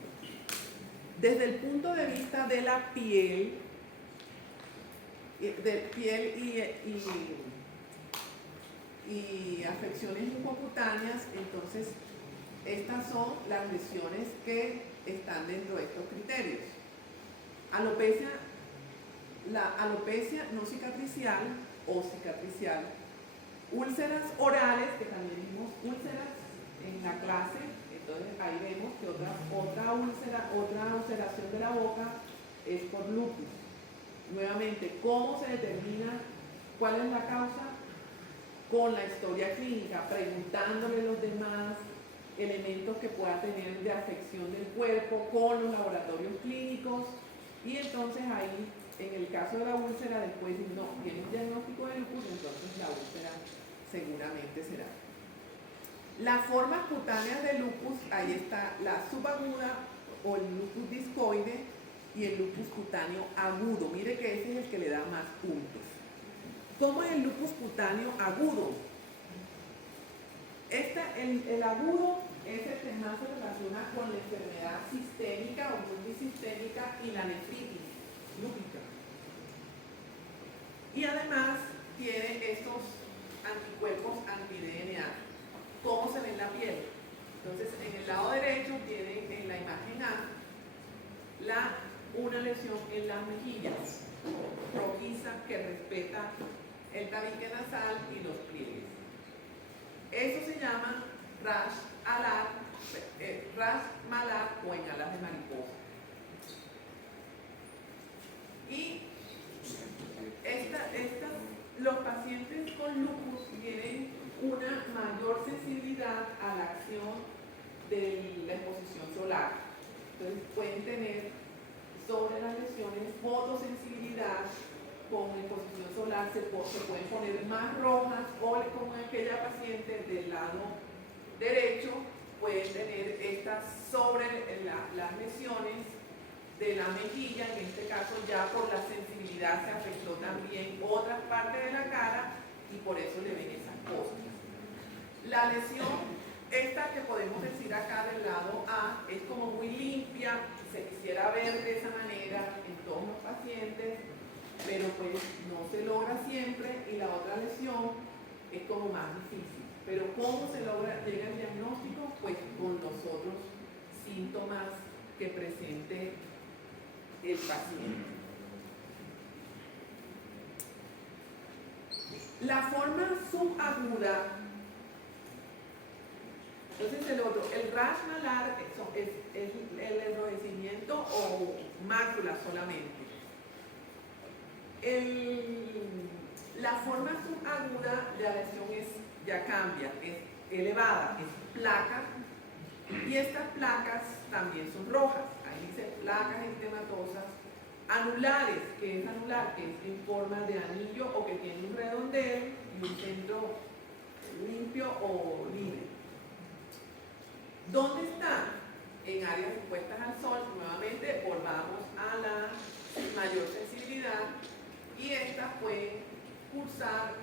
Desde el punto de vista de la piel, y afecciones mucocutáneas, entonces estas son las lesiones que están dentro de estos criterios. Alopecia, la alopecia no cicatricial o cicatricial, úlceras orales, que también vimos úlceras en la clase, entonces ahí vemos que otra ulceración de la boca es por lupus. Nuevamente, ¿cómo se determina cuál es la causa? Con la historia clínica, preguntándole a los demás elementos que pueda tener de afección del cuerpo con los laboratorios clínicos, y entonces ahí, en el caso de la úlcera, después no, tiene un diagnóstico de lupus, entonces la úlcera seguramente será. Las formas cutáneas de lupus, ahí está la subaguda o el lupus discoide y el lupus cutáneo agudo. Mire que ese es el que le da más puntos. ¿Cómo es el lupus cutáneo agudo? El agudo es el que más se relaciona con la enfermedad sistémica o multisistémica y la nefritis lúpica. Y además tiene estos anticuerpos anti-DNA. ¿Cómo se ve en la piel? Entonces, en el lado derecho tienen en la imagen A una lesión en las mejillas, rojiza, que respeta el tabique nasal y los pliegues. Eso se llama rash malar o en alas de mariposa. Y los pacientes con lupus tienen una mayor sensibilidad a la acción de la exposición solar. Entonces pueden tener sobre las lesiones fotosensibilidad, con exposición solar se pueden poner más rojas, o como aquella paciente del lado derecho pueden tener estas sobre las lesiones de la mejilla. En este caso ya por la sensibilidad se afectó también otras partes de la cara y por eso le ven esas cosas. La lesión esta que podemos decir acá del lado A es como muy limpia, se quisiera ver de esa manera en todos los pacientes, pero pues no se logra siempre y la otra lesión es como más difícil. Pero ¿cómo se logra, llega el diagnóstico? Pues con los otros síntomas que presente el paciente. La forma subaguda, entonces el rash malar es el enrojecimiento o mácula solamente. La forma subaguda de la lesión ya cambia, es elevada, es placa, y estas placas también son rojas. Ahí dice placas eritematosas anulares, que es anular, que es en forma de anillo o que tiene un redondel y un centro limpio o libre. ¿Dónde están? En áreas expuestas al sol. Nuevamente volvamos a la mayor sensibilidad y estas pueden cursar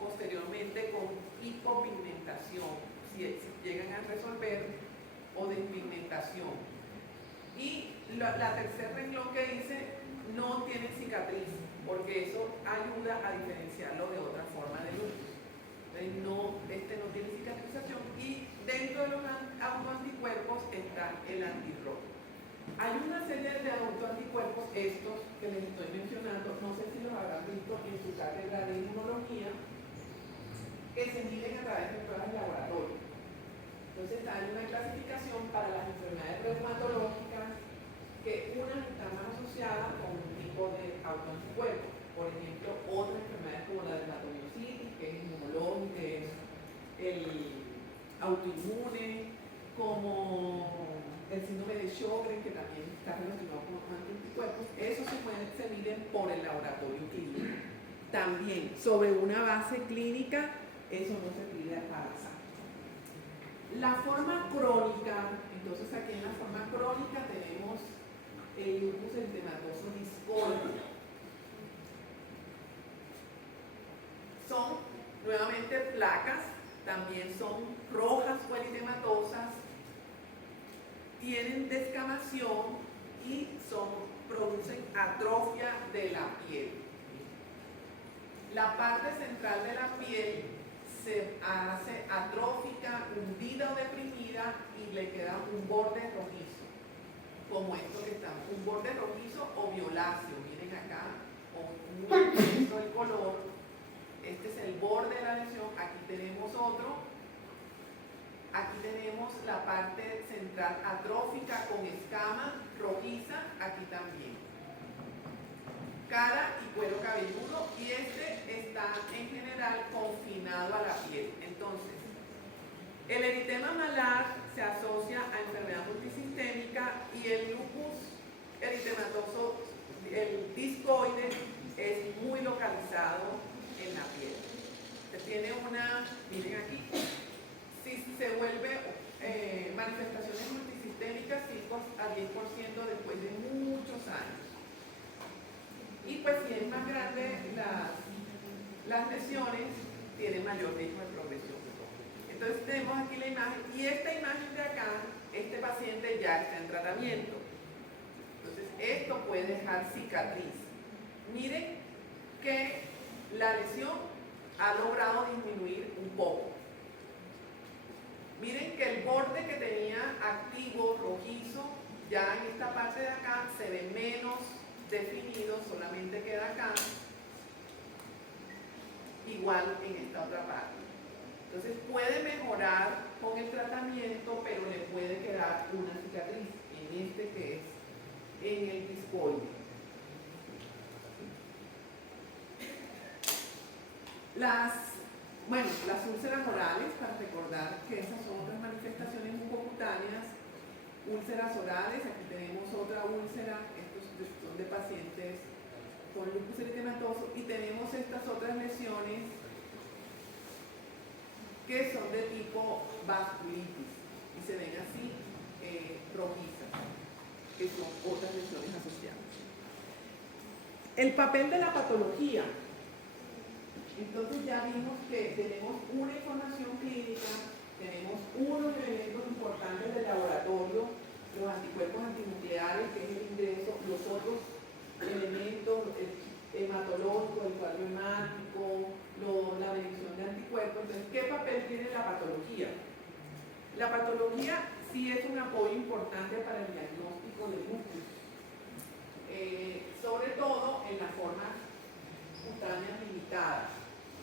posteriormente con hipopigmentación, si llegan a resolver, o despigmentación. Y la tercer renglón que dice no tiene cicatriz, porque eso ayuda a diferenciarlo de otra forma de lupus. Entonces no tiene cicatrización, y dentro de los autoanticuerpos está el antirrojo. Hay una serie de autoanticuerpos, estos que les estoy mencionando, no sé si los habrán visto en su cátedra de inmunología, que se miden a través de pruebas de laboratorio. Entonces hay una clasificación para las enfermedades reumatológicas, que unas están más asociadas con un tipo de autoanticuerpo. Por ejemplo, otras enfermedades como la dermatomiositis, que es inmunológica, que es el autoinmune, como el síndrome de Sjögren, que también está relacionado con anticuerpos, esos se miden por el laboratorio clínico. También, sobre una base clínica, eso no se pide para la sangre. La forma crónica, entonces aquí en la forma crónica tenemos el lupus eritematoso discoide. Son nuevamente placas, también son rojas o eritematosas, tienen descamación y producen atrofia de la piel. La parte central de la piel se hace atrófica, hundida o deprimida, y le queda un borde rojizo, como esto que estamos, un borde rojizo o violáceo, miren acá, o muy intenso el color. Este es el borde de la lesión. Aquí tenemos otro. Aquí tenemos la parte central atrófica con escama rojiza, aquí también. Cara y cuero cabelludo, y este está en general confinado a la piel. Entonces, el eritema malar se asocia a enfermedad multisistémica, y el lupus eritematoso, el discoide, es muy localizado en la piel. Se tiene miren aquí, si se vuelve manifestaciones multisistémicas 5 a 10% después de muchos años. Y pues si es más grande las lesiones, tiene mayor riesgo de progresión. Entonces tenemos aquí la imagen, y esta imagen de acá, este paciente ya está en tratamiento. Entonces esto puede dejar cicatriz. Miren que la lesión ha logrado disminuir un poco. Miren que el borde que tenía activo, rojizo, ya en esta parte de acá se ve menos definido, solamente queda acá, igual en esta otra parte. Entonces puede mejorar con el tratamiento, pero le puede quedar una cicatriz, en este que es en el discoide. Las úlceras orales, para recordar que esas son otras manifestaciones mucocutáneas. Úlceras orales, aquí tenemos otra úlcera, estos son de pacientes con lupus eritematoso, y tenemos estas otras lesiones que son de tipo vasculitis y se ven así rojizas, que son otras lesiones asociadas. El papel de la patología. Entonces ya vimos que tenemos una información clínica, tenemos unos elementos importantes del laboratorio, los anticuerpos antinucleares, que es el ingreso, los otros elementos, el patológico, el cuadro hemático, la medición de anticuerpos. Entonces, ¿qué papel tiene la patología? La patología sí es un apoyo importante para el diagnóstico del lupus, sobre todo en las formas cutáneas limitadas.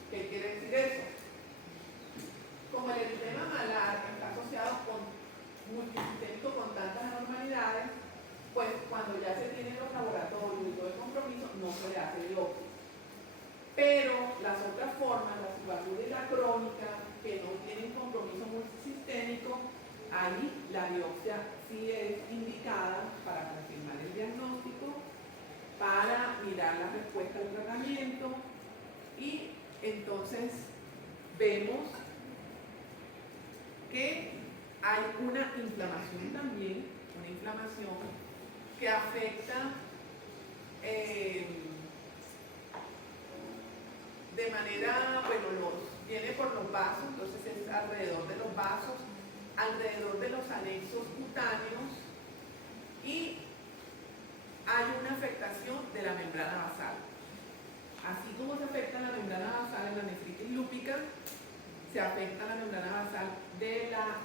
¿Qué quiere decir eso? Como el eritema malar está asociado con multisistémico con tantas anormalidades, pues cuando ya se tienen los laboratorios y todo el compromiso, no se le hace biopsia. Pero las otras formas, la subaguda y la crónica, que no tienen compromiso multisistémico, ahí la biopsia sí es indicada para confirmar el diagnóstico, para mirar la respuesta al tratamiento, y entonces vemos que hay una inflamación también, una inflamación que afecta de manera, bueno, viene por los vasos, entonces es alrededor de los vasos, alrededor de los anexos cutáneos, y hay una afectación de la membrana basal. Así como se afecta la membrana basal en la nefritis lúpica, se afecta la membrana basal de la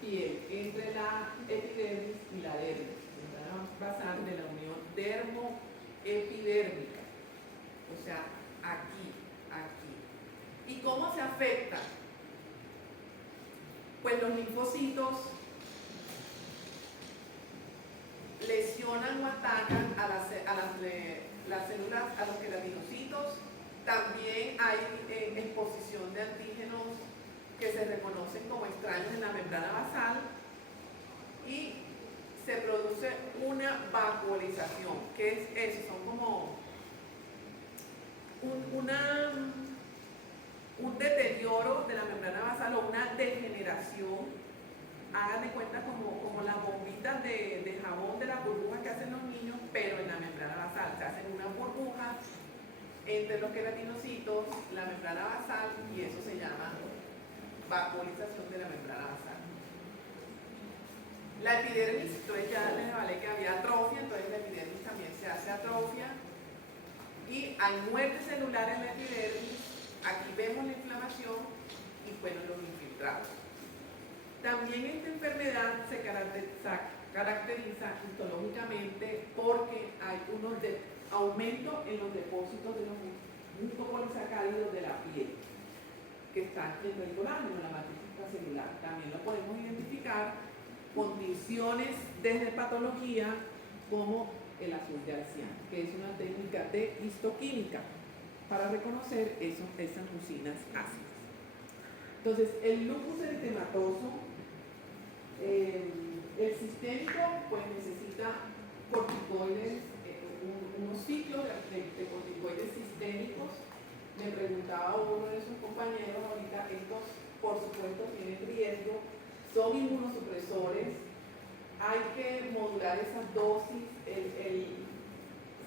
piel, entre la epidermis y la dermis, membrana basal de la unión dermoepidérmica, o sea, aquí. ¿Y cómo se afecta? Pues los linfocitos lesionan o atacan a las células, a los queratinocitos. También hay exposición de antígenos que se reconocen como extraños en la membrana basal, y se produce una vacuolización. ¿Qué es eso? Son como un deterioro de la membrana basal o una degeneración. Hagan de cuenta como las bombitas de jabón de la burbuja que hacen los niños, pero en la membrana basal. Se hacen unas burbujas entre los queratinocitos, la membrana basal, y eso se llama vacuolización de la membrana basal. La epidermis, entonces ya les hablé que había atrofia, entonces la epidermis también se hace atrofia, y hay muerte celular en la epidermis. Aquí vemos la inflamación y bueno, los infiltrados. También esta enfermedad se caracteriza histológicamente porque hay aumento en los depósitos de los mucopolisacáridos de la piel que están en el colágeno, en la matriz extracelular. También lo podemos identificar con tinciones desde patología como el azul de Alciano, que es una técnica de histoquímica para reconocer esas mucinas ácidas. Entonces, el lupus eritematoso, el sistémico, pues necesita corticoides, unos ciclos de corticoides sistémicos. Me preguntaba uno de sus compañeros ahorita, estos por supuesto tienen riesgo, son inmunosupresores, hay que modular esas dosis.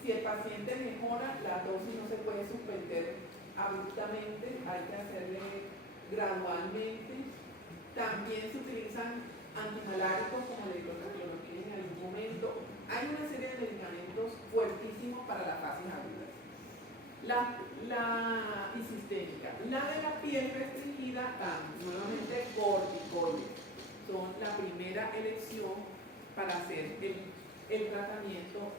Si el paciente mejora, la dosis no se puede suspender abruptamente, hay que hacerle gradualmente. También se utilizan antimaláricos como la hidroxicloroquina en algún momento. Hay una serie de medicamentos fuertísimos para las fases agudas. La sistémica, la de la piel restringida, nuevamente corticoides, son la primera elección para hacer el tratamiento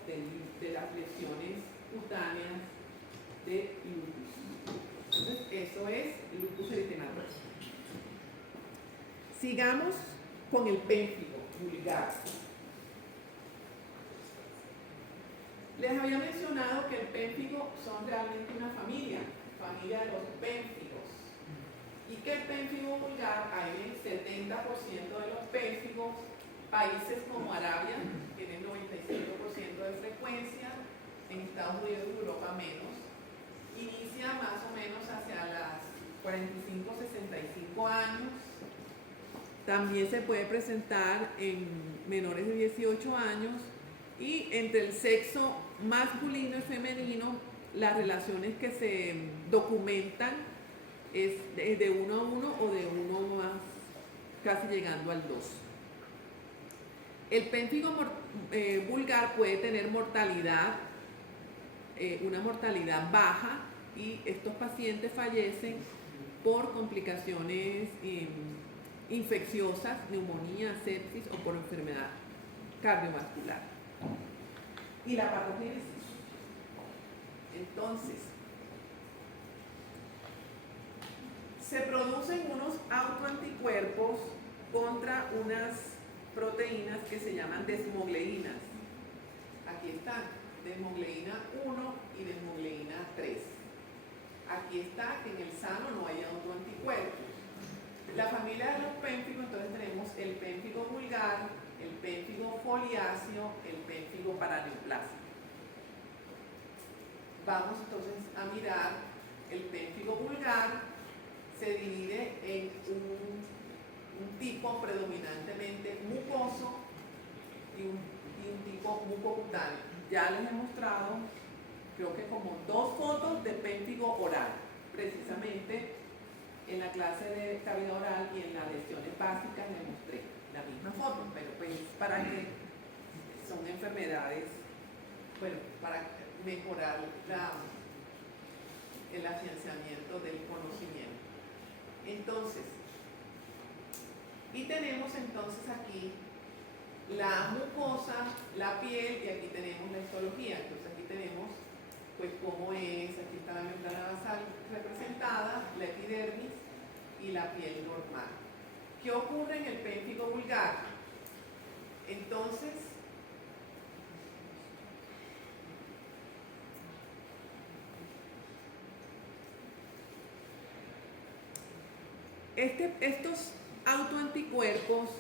de las lesiones cutáneas de lupus. Entonces, eso es lupus eritematoso. Sigamos con el pénfigo vulgar. Les había mencionado que el pénfigo son realmente una familia de los pénfigos. Y que el pénfigo vulgar, hay el 70% de los pénfigos, países como Arabia tienen 95% de frecuencia, en Estados Unidos y Europa menos. Inicia más o menos hacia las 45-65 años. También se puede presentar en menores de 18 años, y entre el sexo masculino y femenino, las relaciones que se documentan es de 1 a 1 o de 1 más, casi llegando al 2. El pénfigo vulgar puede tener mortalidad una mortalidad baja y estos pacientes fallecen por complicaciones infecciosas, neumonía, sepsis o por enfermedad cardiovascular. Y la patogénesis. Entonces, se producen unos autoanticuerpos contra unas proteínas que se llaman desmogleínas. Aquí están, desmogleína 1 y desmogleína 3. Aquí está que en el sano no hay autoanticuerpos. La familia de los pénfigos, entonces tenemos el pénfigo vulgar, el pénfigo foliáceo, el pénfigo paraneoplásico. Vamos entonces a mirar el pénfigo vulgar. Se divide en un tipo predominantemente mucoso y un tipo mucocutáneo. Ya les he mostrado, creo que como 2 fotos del pénfigo oral, precisamente en la clase de cavidad oral y en las lesiones básicas les mostré la misma foto, pero pues para que son enfermedades, bueno, para mejorar el afianzamiento del conocimiento. Entonces, y tenemos entonces aquí la mucosa, la piel, y aquí tenemos la histología. Entonces aquí tenemos pues cómo es, aquí está la membrana basal representada, la epidermis y la piel normal. ¿Qué ocurre en el pénfigo vulgar? Entonces, estos autoanticuerpos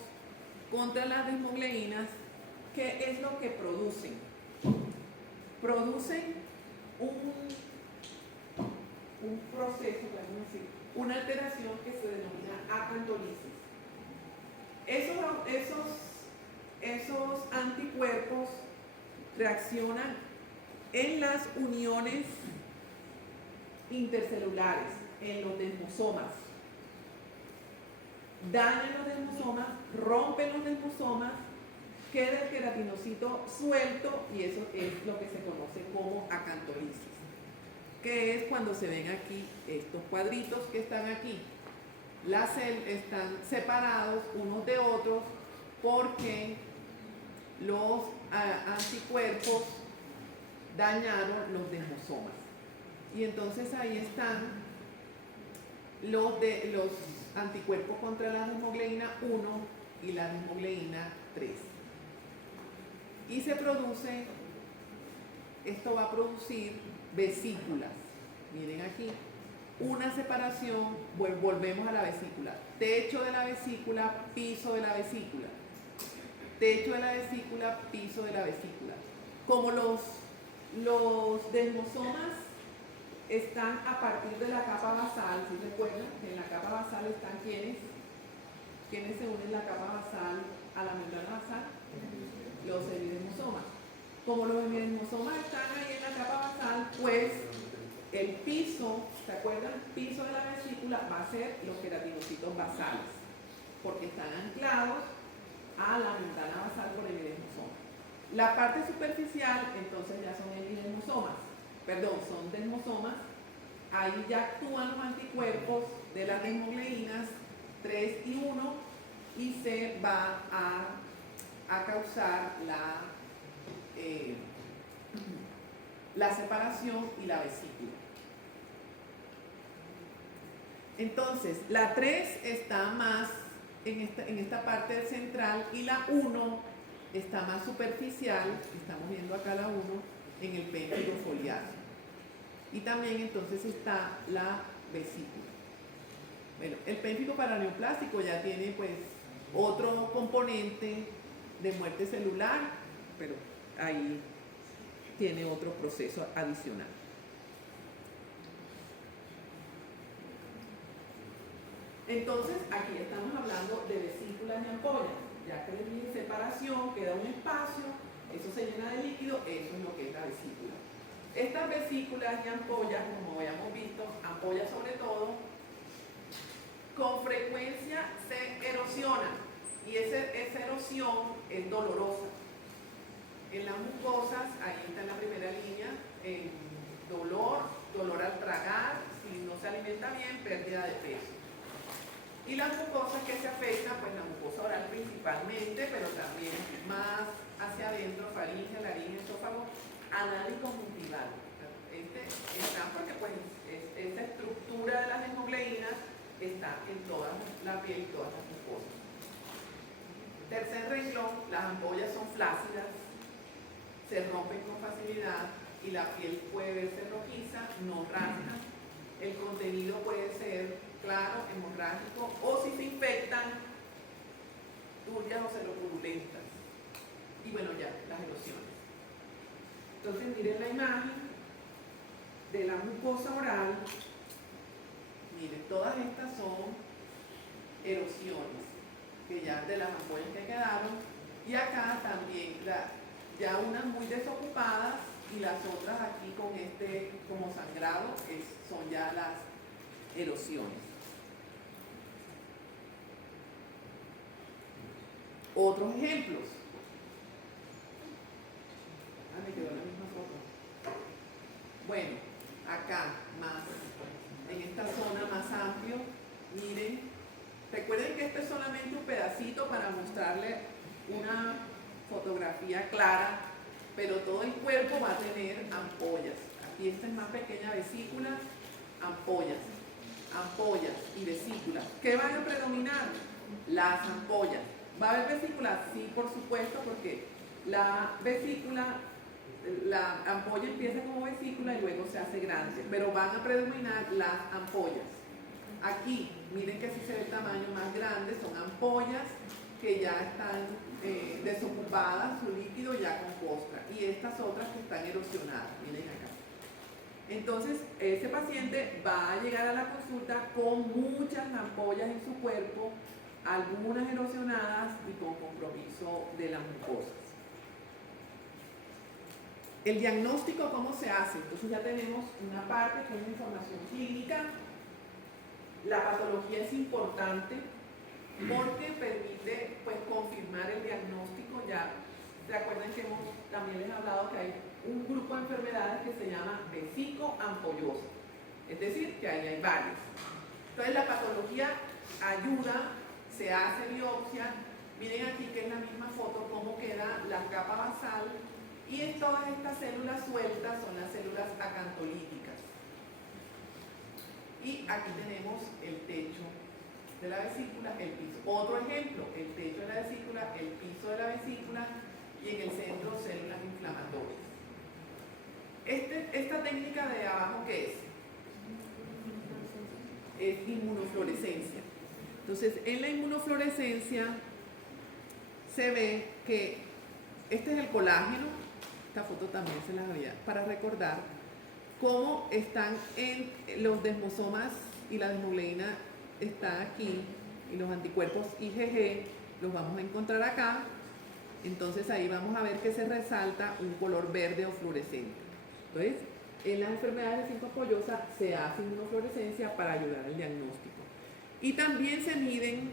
contra las desmogleínas, ¿qué es lo que producen? Producen un proceso, vamos a decir, una alteración que se denomina acantolisis. Esos anticuerpos reaccionan en las uniones intercelulares, en los desmosomas. Dañan los desmosomas, rompen los desmosomas, queda el queratinocito suelto y eso es lo que se conoce como acantolisis, que es cuando se ven aquí estos cuadritos que están aquí. Las células están separados unos de otros porque los anticuerpos dañaron los desmosomas. Y entonces ahí están los anticuerpos contra la desmogleína 1 y la desmogleína 3. Y se produce, esto va a producir vesículas. Miren aquí, una separación, volvemos a la vesícula. Techo de la vesícula, piso de la vesícula. Techo de la vesícula, piso de la vesícula. Como los desmosomas están a partir de la capa basal, ¿sí recuerdan? Que en la capa basal están ¿quiénes se unen la capa basal a la membrana basal? Los hemidesmosomas. Como los hemidesmosomas están ahí en la capa basal, pues el piso, ¿se acuerdan? El piso de la vesícula va a ser los queratinocitos basales, porque están anclados a la membrana basal por hemidesmosomas. La parte superficial, entonces ya son hemidesmosomas. Perdón, son desmosomas. Ahí ya actúan los anticuerpos de las desmogleínas 3 y 1 y se va a causar la separación y la vesícula. Entonces, la 3 está más en esta parte central y la 1 está más superficial, estamos viendo acá la 1, en el pénfigo foliáceo. Y también entonces está la vesícula. Bueno, el pénfigo paraneoplástico ya tiene pues otro componente de muerte celular, pero ahí tiene otro proceso adicional. Entonces, aquí estamos hablando de vesículas y ampollas. Ya que les dije separación, queda un espacio, eso se llena de líquido, eso es lo que es la vesícula. Estas vesículas y ampollas, como habíamos visto, ampollas sobre todo, con frecuencia se erosionan y esa erosión es dolorosa. En las mucosas, ahí está en la primera línea, en dolor al tragar, si no se alimenta bien, pérdida de peso. Y las mucosas que se afectan, pues la mucosa oral principalmente, pero también más hacia adentro, faringe, laringe, esófago, anal y conjuntival. Está porque pues esa estructura de las hemogleinas está en toda la piel y todas las mucosas. Tercer renglón, las ampollas son flácidas, se rompen con facilidad y la piel puede verse rojiza, no rasga. El contenido puede ser claro, hemorrágico, o si se infectan, turbias o seropurulentas. Y bueno, ya, las erosiones. Entonces, miren la imagen de la mucosa oral. Miren, todas estas son erosiones, que ya de las ampollas que quedaron. Y acá también, ya unas muy desocupadas y las otras aquí con como sangrado, son ya las erosiones. Otros ejemplos. Me quedó la misma foto. Bueno, acá más, en esta zona más amplio, miren, recuerden que este es solamente un pedacito para mostrarle una fotografía clara, pero todo el cuerpo va a tener ampollas. Aquí esta es más pequeña vesícula, ampollas y vesículas. ¿Qué van a predominar? Las ampollas. ¿Va a haber vesículas? Sí, por supuesto, porque la vesícula, la ampolla empieza como vesícula y luego se hace grande, pero van a predominar las ampollas. Aquí, miren que si se ve el tamaño más grande, son ampollas que ya están desocupadas, su líquido ya con costra, y estas otras que están erosionadas, miren acá. Entonces, ese paciente va a llegar a la consulta con muchas ampollas en su cuerpo, algunas erosionadas y con compromiso de las mucosas. El diagnóstico, ¿cómo se hace? Entonces ya tenemos una parte que es la información clínica. La patología es importante porque permite pues confirmar el diagnóstico. Ya se acuerdan que también les he hablado que hay un grupo de enfermedades que se llama vesicoampollosa, es decir, que ahí hay varias. Entonces la patología ayuda, se hace biopsia. Miren aquí que es la misma foto cómo queda la capa basal, y todas estas células sueltas son las células acantolíticas. Y aquí tenemos el techo de la vesícula, el piso. Otro ejemplo, el techo de la vesícula, el piso de la vesícula y en el centro células inflamatorias. Esta técnica de abajo, ¿qué es? Es inmunofluorescencia. Entonces, en la inmunofluorescencia se ve que este es el colágeno. Esta foto también se las había para recordar cómo están en los desmosomas y la desmogleína está aquí, y los anticuerpos IgG los vamos a encontrar acá. Entonces ahí vamos a ver que se resalta un color verde o fluorescente. Entonces, en las enfermedades vesicoampollosa se hace inmunofluorescencia para ayudar al diagnóstico. Y también se miden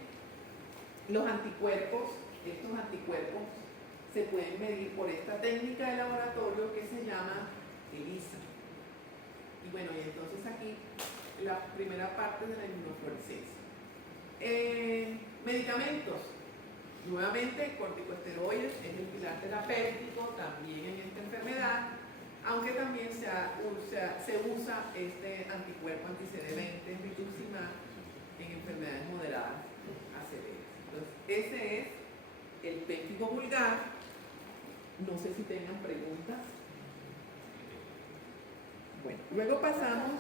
los anticuerpos. Estos anticuerpos se pueden medir por esta técnica de laboratorio que se llama ELISA. Y bueno, y entonces aquí la primera parte de la inmunofluorescencia. Medicamentos. Nuevamente, corticosteroides es el pilar terapéutico también en esta enfermedad, aunque también se usa este anticuerpo anti-CD20 rituximab en enfermedades moderadas a severas. Entonces, ese es el péptido vulgar. No sé si tengan preguntas. Bueno, luego pasamos.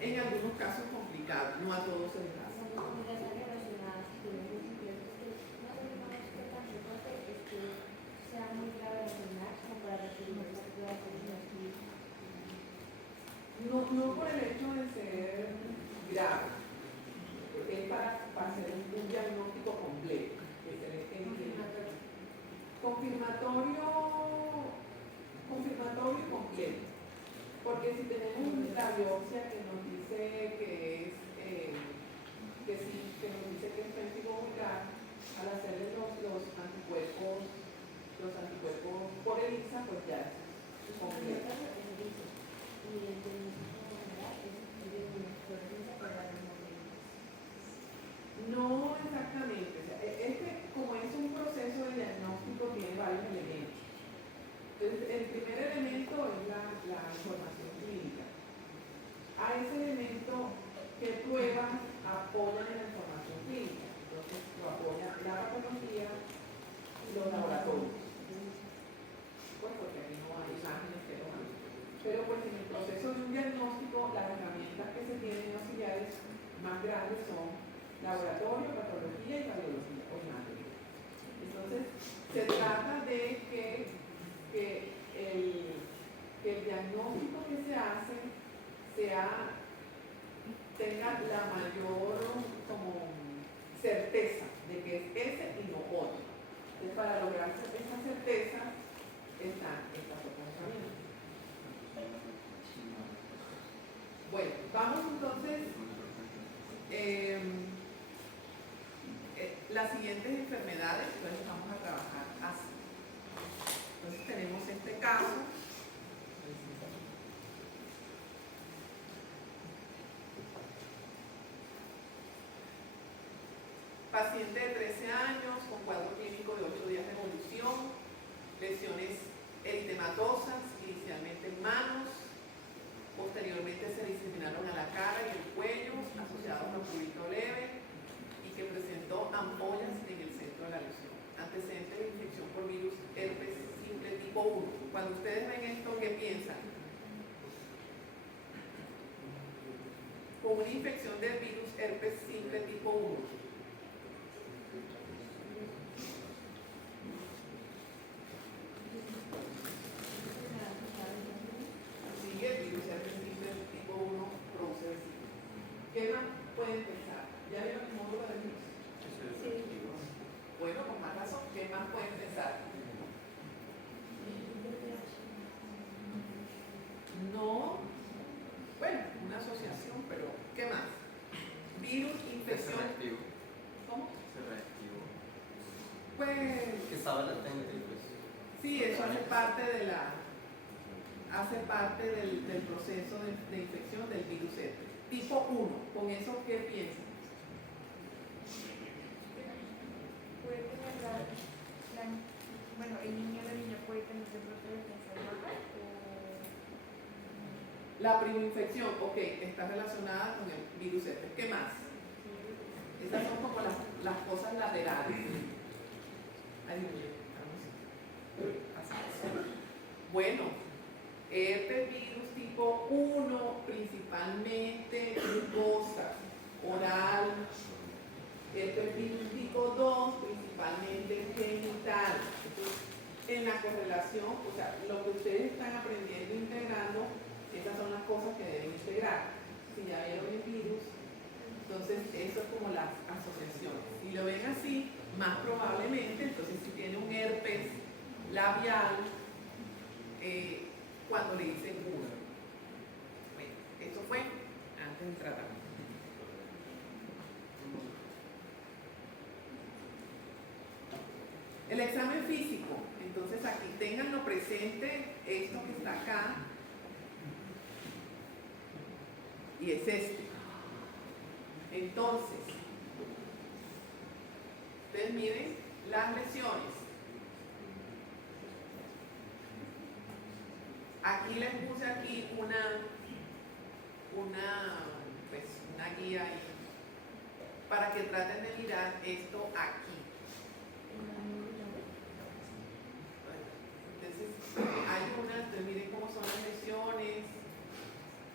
En algunos casos complicados, no a todos se les hace. No por el hecho de ser grave, es para hacer un diagnóstico completo. Confirmatorio completo. Porque si tenemos la biopsia que nos dice que es péptido vulgar, al hacerle los a ese elemento que pruebas apoyan en la información clínica. Entonces lo apoya la patología y los laboratorios. Pues porque aquí no hay imágenes que lo hagan. Pero pues en el proceso de un diagnóstico, las herramientas que se tienen auxiliares más grandes son laboratorio, patología y radiología o imagen. Entonces, se trata de que el diagnóstico que se hace tenga la mayor como certeza de que es ese y no otro. Entonces, para lograr esa certeza están estas otras herramientas. Bueno, vamos entonces las siguientes enfermedades, entonces vamos a trabajar así. Entonces tenemos este caso. Paciente de 13 años con cuadro clínico de 8 días de evolución, lesiones eritematosas, inicialmente en manos, posteriormente se diseminaron a la cara y el cuello, asociados a prurito leve, y que presentó ampollas en el centro de la lesión. Antecedentes de infección por virus herpes simple tipo 1. Cuando ustedes ven esto, ¿qué piensan? Con una infección del virus herpes simple tipo 1. Sigue el virus herpes simple tipo 1 produce vesícula. ¿Qué más pueden pensar? ¿Ya vieron el módulo del virus? Sí. Bueno, con más razón, ¿qué más pueden pensar? No, bueno, una asociación, pero ¿qué más? Virus, infección. reactivo. ¿Cómo? Reactivo. Pues Que estaba latente, pues. sí, eso hace parte del proceso de infección del virus herpes. Tipo 1, ¿con eso qué piensan? Puede tener bueno, el niño o la niña puede tener de pronto defensa baja La primoinfección, ok, está relacionada con el virus herpes. ¿Qué más? Esas son como las cosas laterales. Ay, Dios mío, vamos. Bueno, herpes virus tipo 1, principalmente mucosa, oral. Herpes virus tipo 2, principalmente genital. Entonces, en la correlación, o sea, lo que ustedes están aprendiendo e integrando, esas son las cosas que deben integrar. Si ya vieron el virus, entonces eso es como las asociaciones. Si lo ven así, más probablemente, entonces si tiene un herpes labial, cuando le dicen uno. Bueno, eso fue antes del tratamiento. El examen físico, entonces aquí ténganlo presente, esto que está acá, y es este. Entonces, ustedes miren las lesiones. Aquí les puse aquí una guía ahí, para que traten de mirar esto aquí. Entonces, hay unas, entonces miren cómo son las lesiones,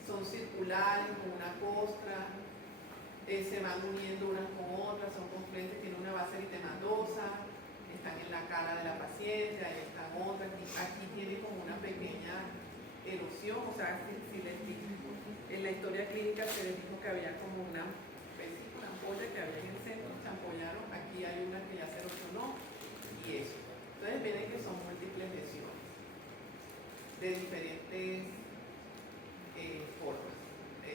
son circulares con una costra, se van uniendo unas con otras, son complejas, tienen una base eritematosa, están en la cara de la paciente, ahí están otras, aquí tiene como una pequeña erosión, o sea, en la historia clínica se les dijo que había como una ampolla que había en el centro, se ampollaron, aquí hay una que ya se erosionó y eso. Entonces miren que son múltiples lesiones de diferentes formas,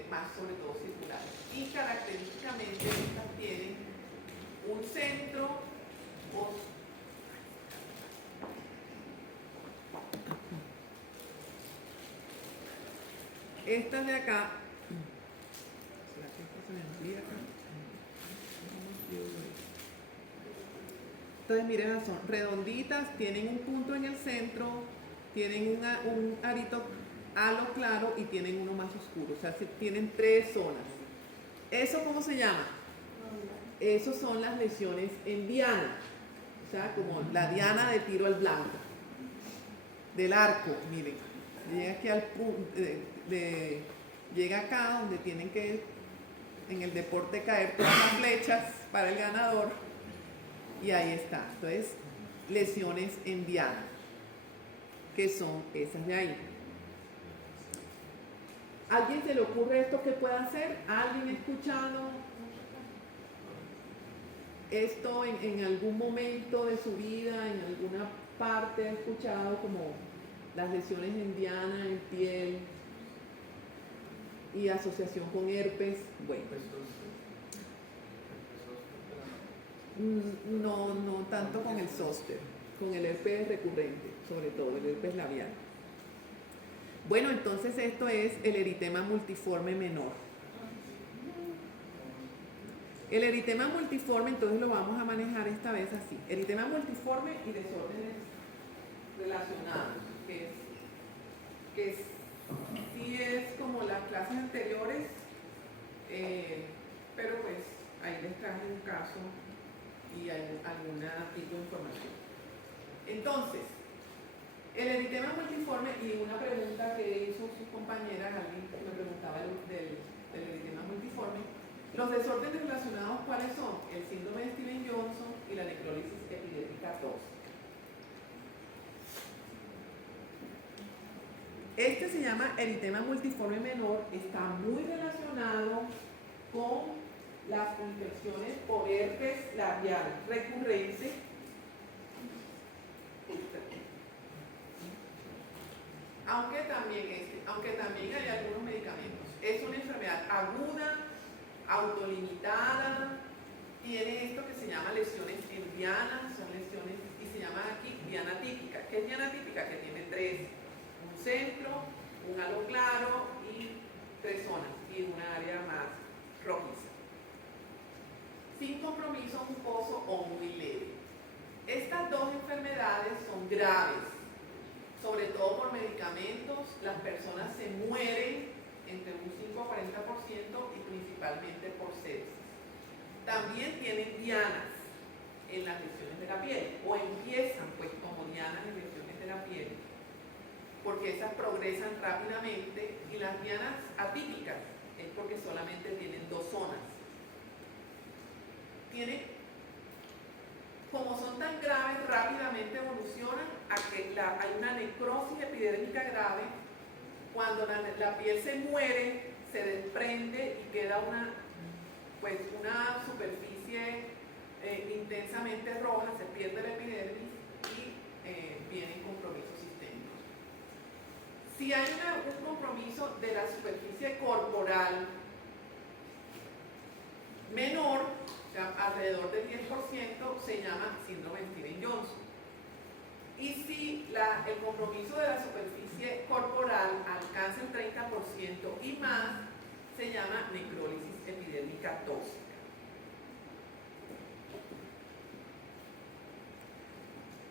más sobre todo circulares. Y característicamente estas tienen un centro estas de acá, entonces miren, son redonditas, tienen un punto en el centro, tienen un arito halo claro y tienen uno más oscuro. O sea, tienen 3 zonas. ¿Eso cómo se llama? Esos son las lesiones en diana. O sea, como la diana de tiro al blanco. Del arco, miren. Llega aquí al punto, llega acá donde tienen que, en el deporte, caer todas las flechas para el ganador. Y ahí está. Entonces, lesiones en diana, que son esas de ahí. ¿Alguien se le ocurre esto que puede hacer? ¿Alguien ha escuchado esto en algún momento de su vida, en alguna parte ha escuchado como las lesiones en diana, en piel y asociación con herpes? Bueno, no tanto con el zóster, con el herpes recurrente, sobre todo el herpes labial. Bueno, entonces esto es el eritema multiforme menor. El eritema multiforme, entonces lo vamos a manejar esta vez así. Eritema multiforme y desórdenes relacionados, que sí es como las clases anteriores, pero pues ahí les traje un caso y algún tipo de información. Entonces, el eritema multiforme, y una pregunta que hizo su compañera, alguien me preguntaba del eritema multiforme. Los desórdenes relacionados, ¿cuáles son? El síndrome de Stevens-Johnson y la necrólisis epidérmica tóxica. Este se llama eritema multiforme menor, está muy relacionado con las infecciones por herpes labial recurrente. Aunque también hay algunos medicamentos. Es una enfermedad aguda, autolimitada, tiene esto que se llama lesiones en diana, son lesiones, y se llama aquí diana típica. ¿Qué es diana típica? Que tiene 3, un centro, un halo claro y 3 zonas, y una área más rojiza. Sin compromiso mucoso o muy leve. Estas 2 enfermedades son graves, sobre todo por medicamentos. Las personas se mueren entre un 5 a 40% y principalmente por sepsis. También tienen dianas en las lesiones de la piel, o empiezan pues como dianas en lesiones de la piel, porque esas progresan rápidamente, y las dianas atípicas es porque solamente tienen 2 zonas. Como son tan graves, rápidamente evolucionan a que hay una necrosis epidérmica grave. Cuando la piel se muere, se desprende y queda una superficie intensamente roja, se pierde la epidermis y vienen compromisos sistémicos. Si hay un compromiso de la superficie corporal menor, o sea, alrededor del 10%, se llama síndrome de Stevens-Johnson. Y si el compromiso de la superficie corporal alcanza el 30% y más, se llama necrólisis epidérmica tóxica.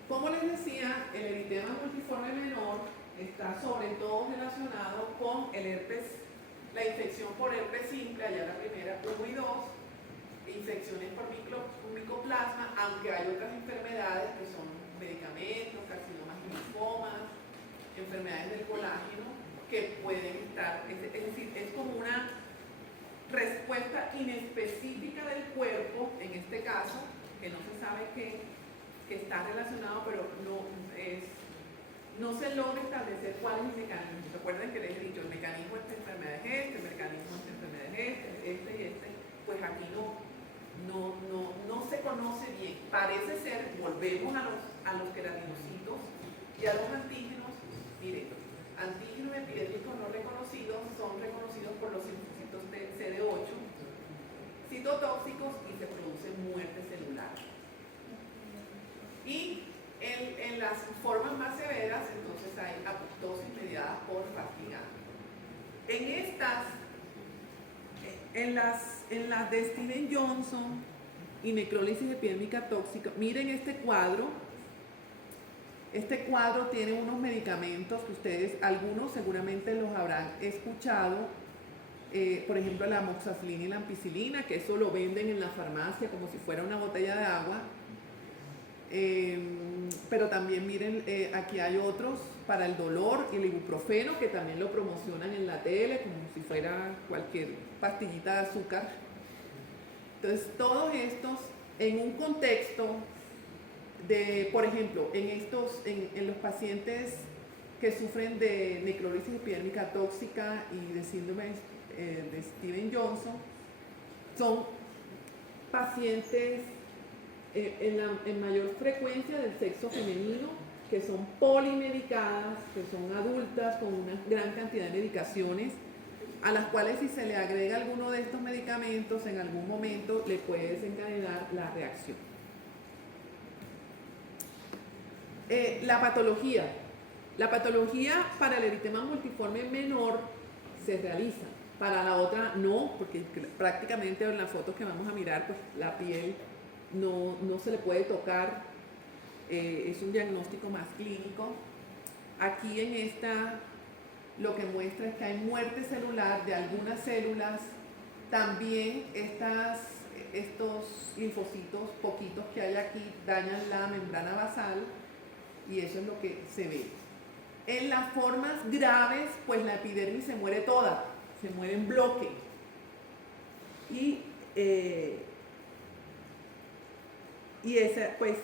Como les decía, el eritema multiforme menor está sobre todo relacionado con el herpes, la infección por herpes simple, allá la primera, 1 y 2, infecciones por micoplasma, aunque hay otras enfermedades que son medicamentos, carcinomas y linfomas, enfermedades del colágeno, que pueden estar, es decir, es como una respuesta inespecífica del cuerpo, en este caso, que no se sabe que está relacionado, pero no se logra establecer cuál es el mecanismo. Recuerden que les he dicho, el mecanismo de esta enfermedad es este, el mecanismo de esta enfermedad es este y este, pues aquí no se conoce bien. Parece ser, volvemos a los queratinocitos y a los antígenos. Miren, antígenos epidérmicos no reconocidos son reconocidos por los linfocitos CD8, citotóxicos, y se produce muerte celular. Y en las formas más severas, entonces hay apoptosis mediada por fatiga. En las de Stevens-Johnson y necrólisis epidérmica tóxica, miren este cuadro. Este cuadro tiene unos medicamentos que ustedes, algunos seguramente los habrán escuchado, por ejemplo la amoxicilina y la ampicilina, que eso lo venden en la farmacia como si fuera una botella de agua. Pero también miren, aquí hay otros para el dolor, el ibuprofeno, que también lo promocionan en la tele como si fuera cualquier pastillita de azúcar. Entonces todos estos en un contexto de, por ejemplo, en los pacientes que sufren de necrosis epidérmica tóxica y de síndrome de Stevens-Johnson, son pacientes en mayor frecuencia del sexo femenino, que son polimedicadas, que son adultas con una gran cantidad de medicaciones, a las cuales si se le agrega alguno de estos medicamentos en algún momento le puede desencadenar la reacción. La patología. La patología para el eritema multiforme menor se realiza, para la otra no, porque prácticamente en las fotos que vamos a mirar, pues la piel no se le puede tocar, es un diagnóstico más clínico. Aquí en esta lo que muestra es que hay muerte celular de algunas células, también estos linfocitos poquitos que hay aquí dañan la membrana basal y eso es lo que se ve. En las formas graves, pues la epidermis se muere toda, se muere en bloque. Y esa, pues,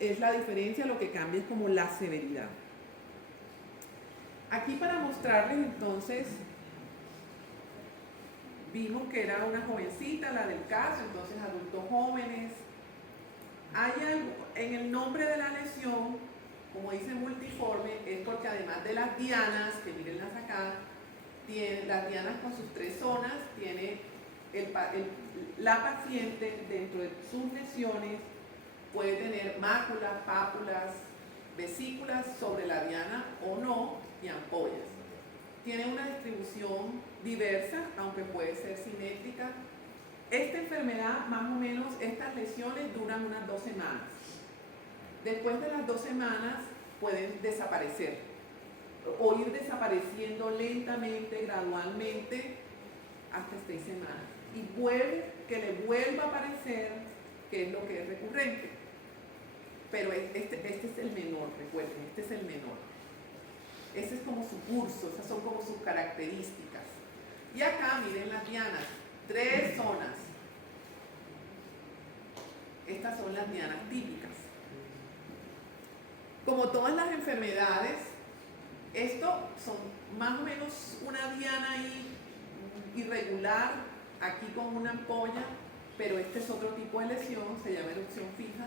es la diferencia, lo que cambia es como la severidad. Aquí para mostrarles entonces, vimos que era una jovencita, la del caso, entonces adultos jóvenes. Hay algo, en el nombre de la lesión, como dice multiforme, es porque además de las dianas, que mírenlas acá, tiene las dianas con sus 3 zonas, tiene la paciente dentro de sus lesiones puede tener máculas, pápulas, vesículas sobre la diana o no, y ampollas. Tiene una distribución diversa, aunque puede ser simétrica. Esta enfermedad, más o menos, estas lesiones duran unas 2 semanas. Después de las 2 semanas pueden desaparecer o ir desapareciendo lentamente, gradualmente, hasta 6 semanas. Y puede que le vuelva a aparecer, que es lo que es recurrente. Pero este es el menor, recuerden, este es el menor. Ese es como su curso, esas son como sus características. Y acá miren las dianas, 3 zonas. Estas son las dianas típicas. Como todas las enfermedades, esto son más o menos una diana ahí irregular, aquí con una ampolla, pero este es otro tipo de lesión, se llama erupción fija.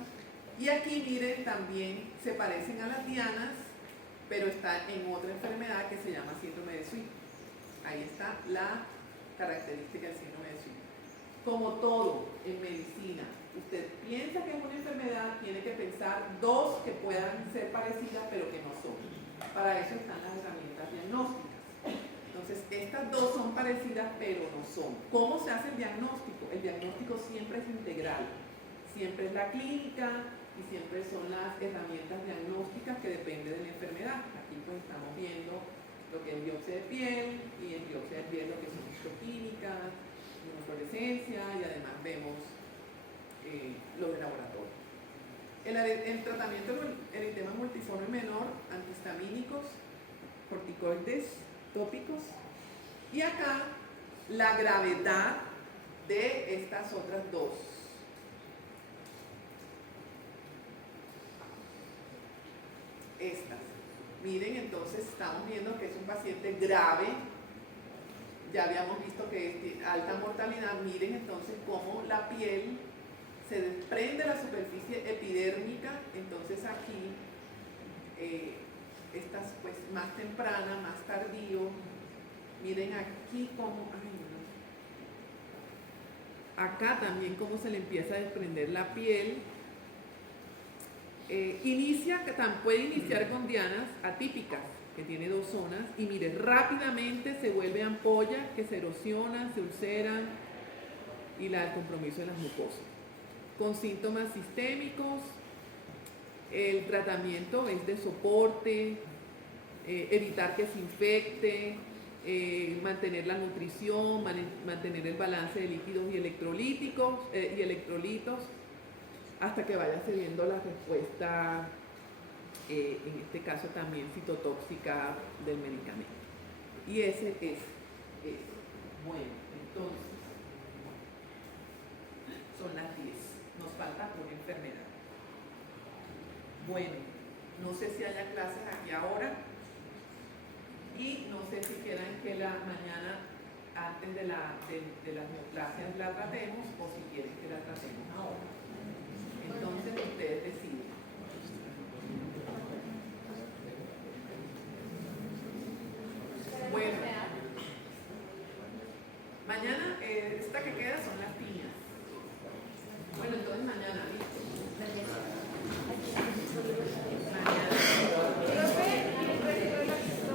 Y aquí miren, también se parecen a las dianas, pero está en otra enfermedad que se llama síndrome de Sweet. Ahí está la característica del síndrome de Sweet. Como todo en medicina, usted piensa que es una enfermedad, tiene que pensar 2 que puedan ser parecidas, pero que no son. Para eso están las herramientas diagnósticas. Entonces, estas 2 son parecidas, pero no son. ¿Cómo se hace el diagnóstico? El diagnóstico siempre es integral. Siempre es la clínica y siempre son las herramientas diagnósticas que dependen de la enfermedad. Aquí pues estamos viendo lo que es biopsia de piel y en biopsia de piel lo que son histoquímica, inmunofluorescencia y además vemos lo de laboratorio. El tratamiento del eritema multiforme menor, antihistamínicos, corticoides tópicos y acá la gravedad de estas otras 2. Estas. Miren, entonces estamos viendo que es un paciente grave. Ya habíamos visto que es alta mortalidad. Miren entonces cómo la piel se desprende de la superficie epidérmica. Entonces aquí, estas pues más temprana, más tardío. Miren aquí cómo, acá también cómo se le empieza a desprender la piel. Puede iniciar con dianas atípicas, que tiene 2 zonas, y mire, rápidamente se vuelve ampolla, que se erosionan, se ulceran, y el compromiso de las mucosas. Con síntomas sistémicos, El tratamiento es de soporte, evitar que se infecte, mantener la nutrición, mantener el balance de líquidos y electrolíticos y electrolitos hasta que vaya cediendo la respuesta, en este caso también citotóxica del medicamento. Y ese es. Bueno, entonces, son las 10. Nos falta una enfermedad. Bueno, no sé si haya clases aquí ahora y no sé si quieran que la mañana antes de las neoplasias la tratemos o si quieren que la tratemos ahora. Entonces ustedes deciden. Bueno, mañana esta que queda son las piñas.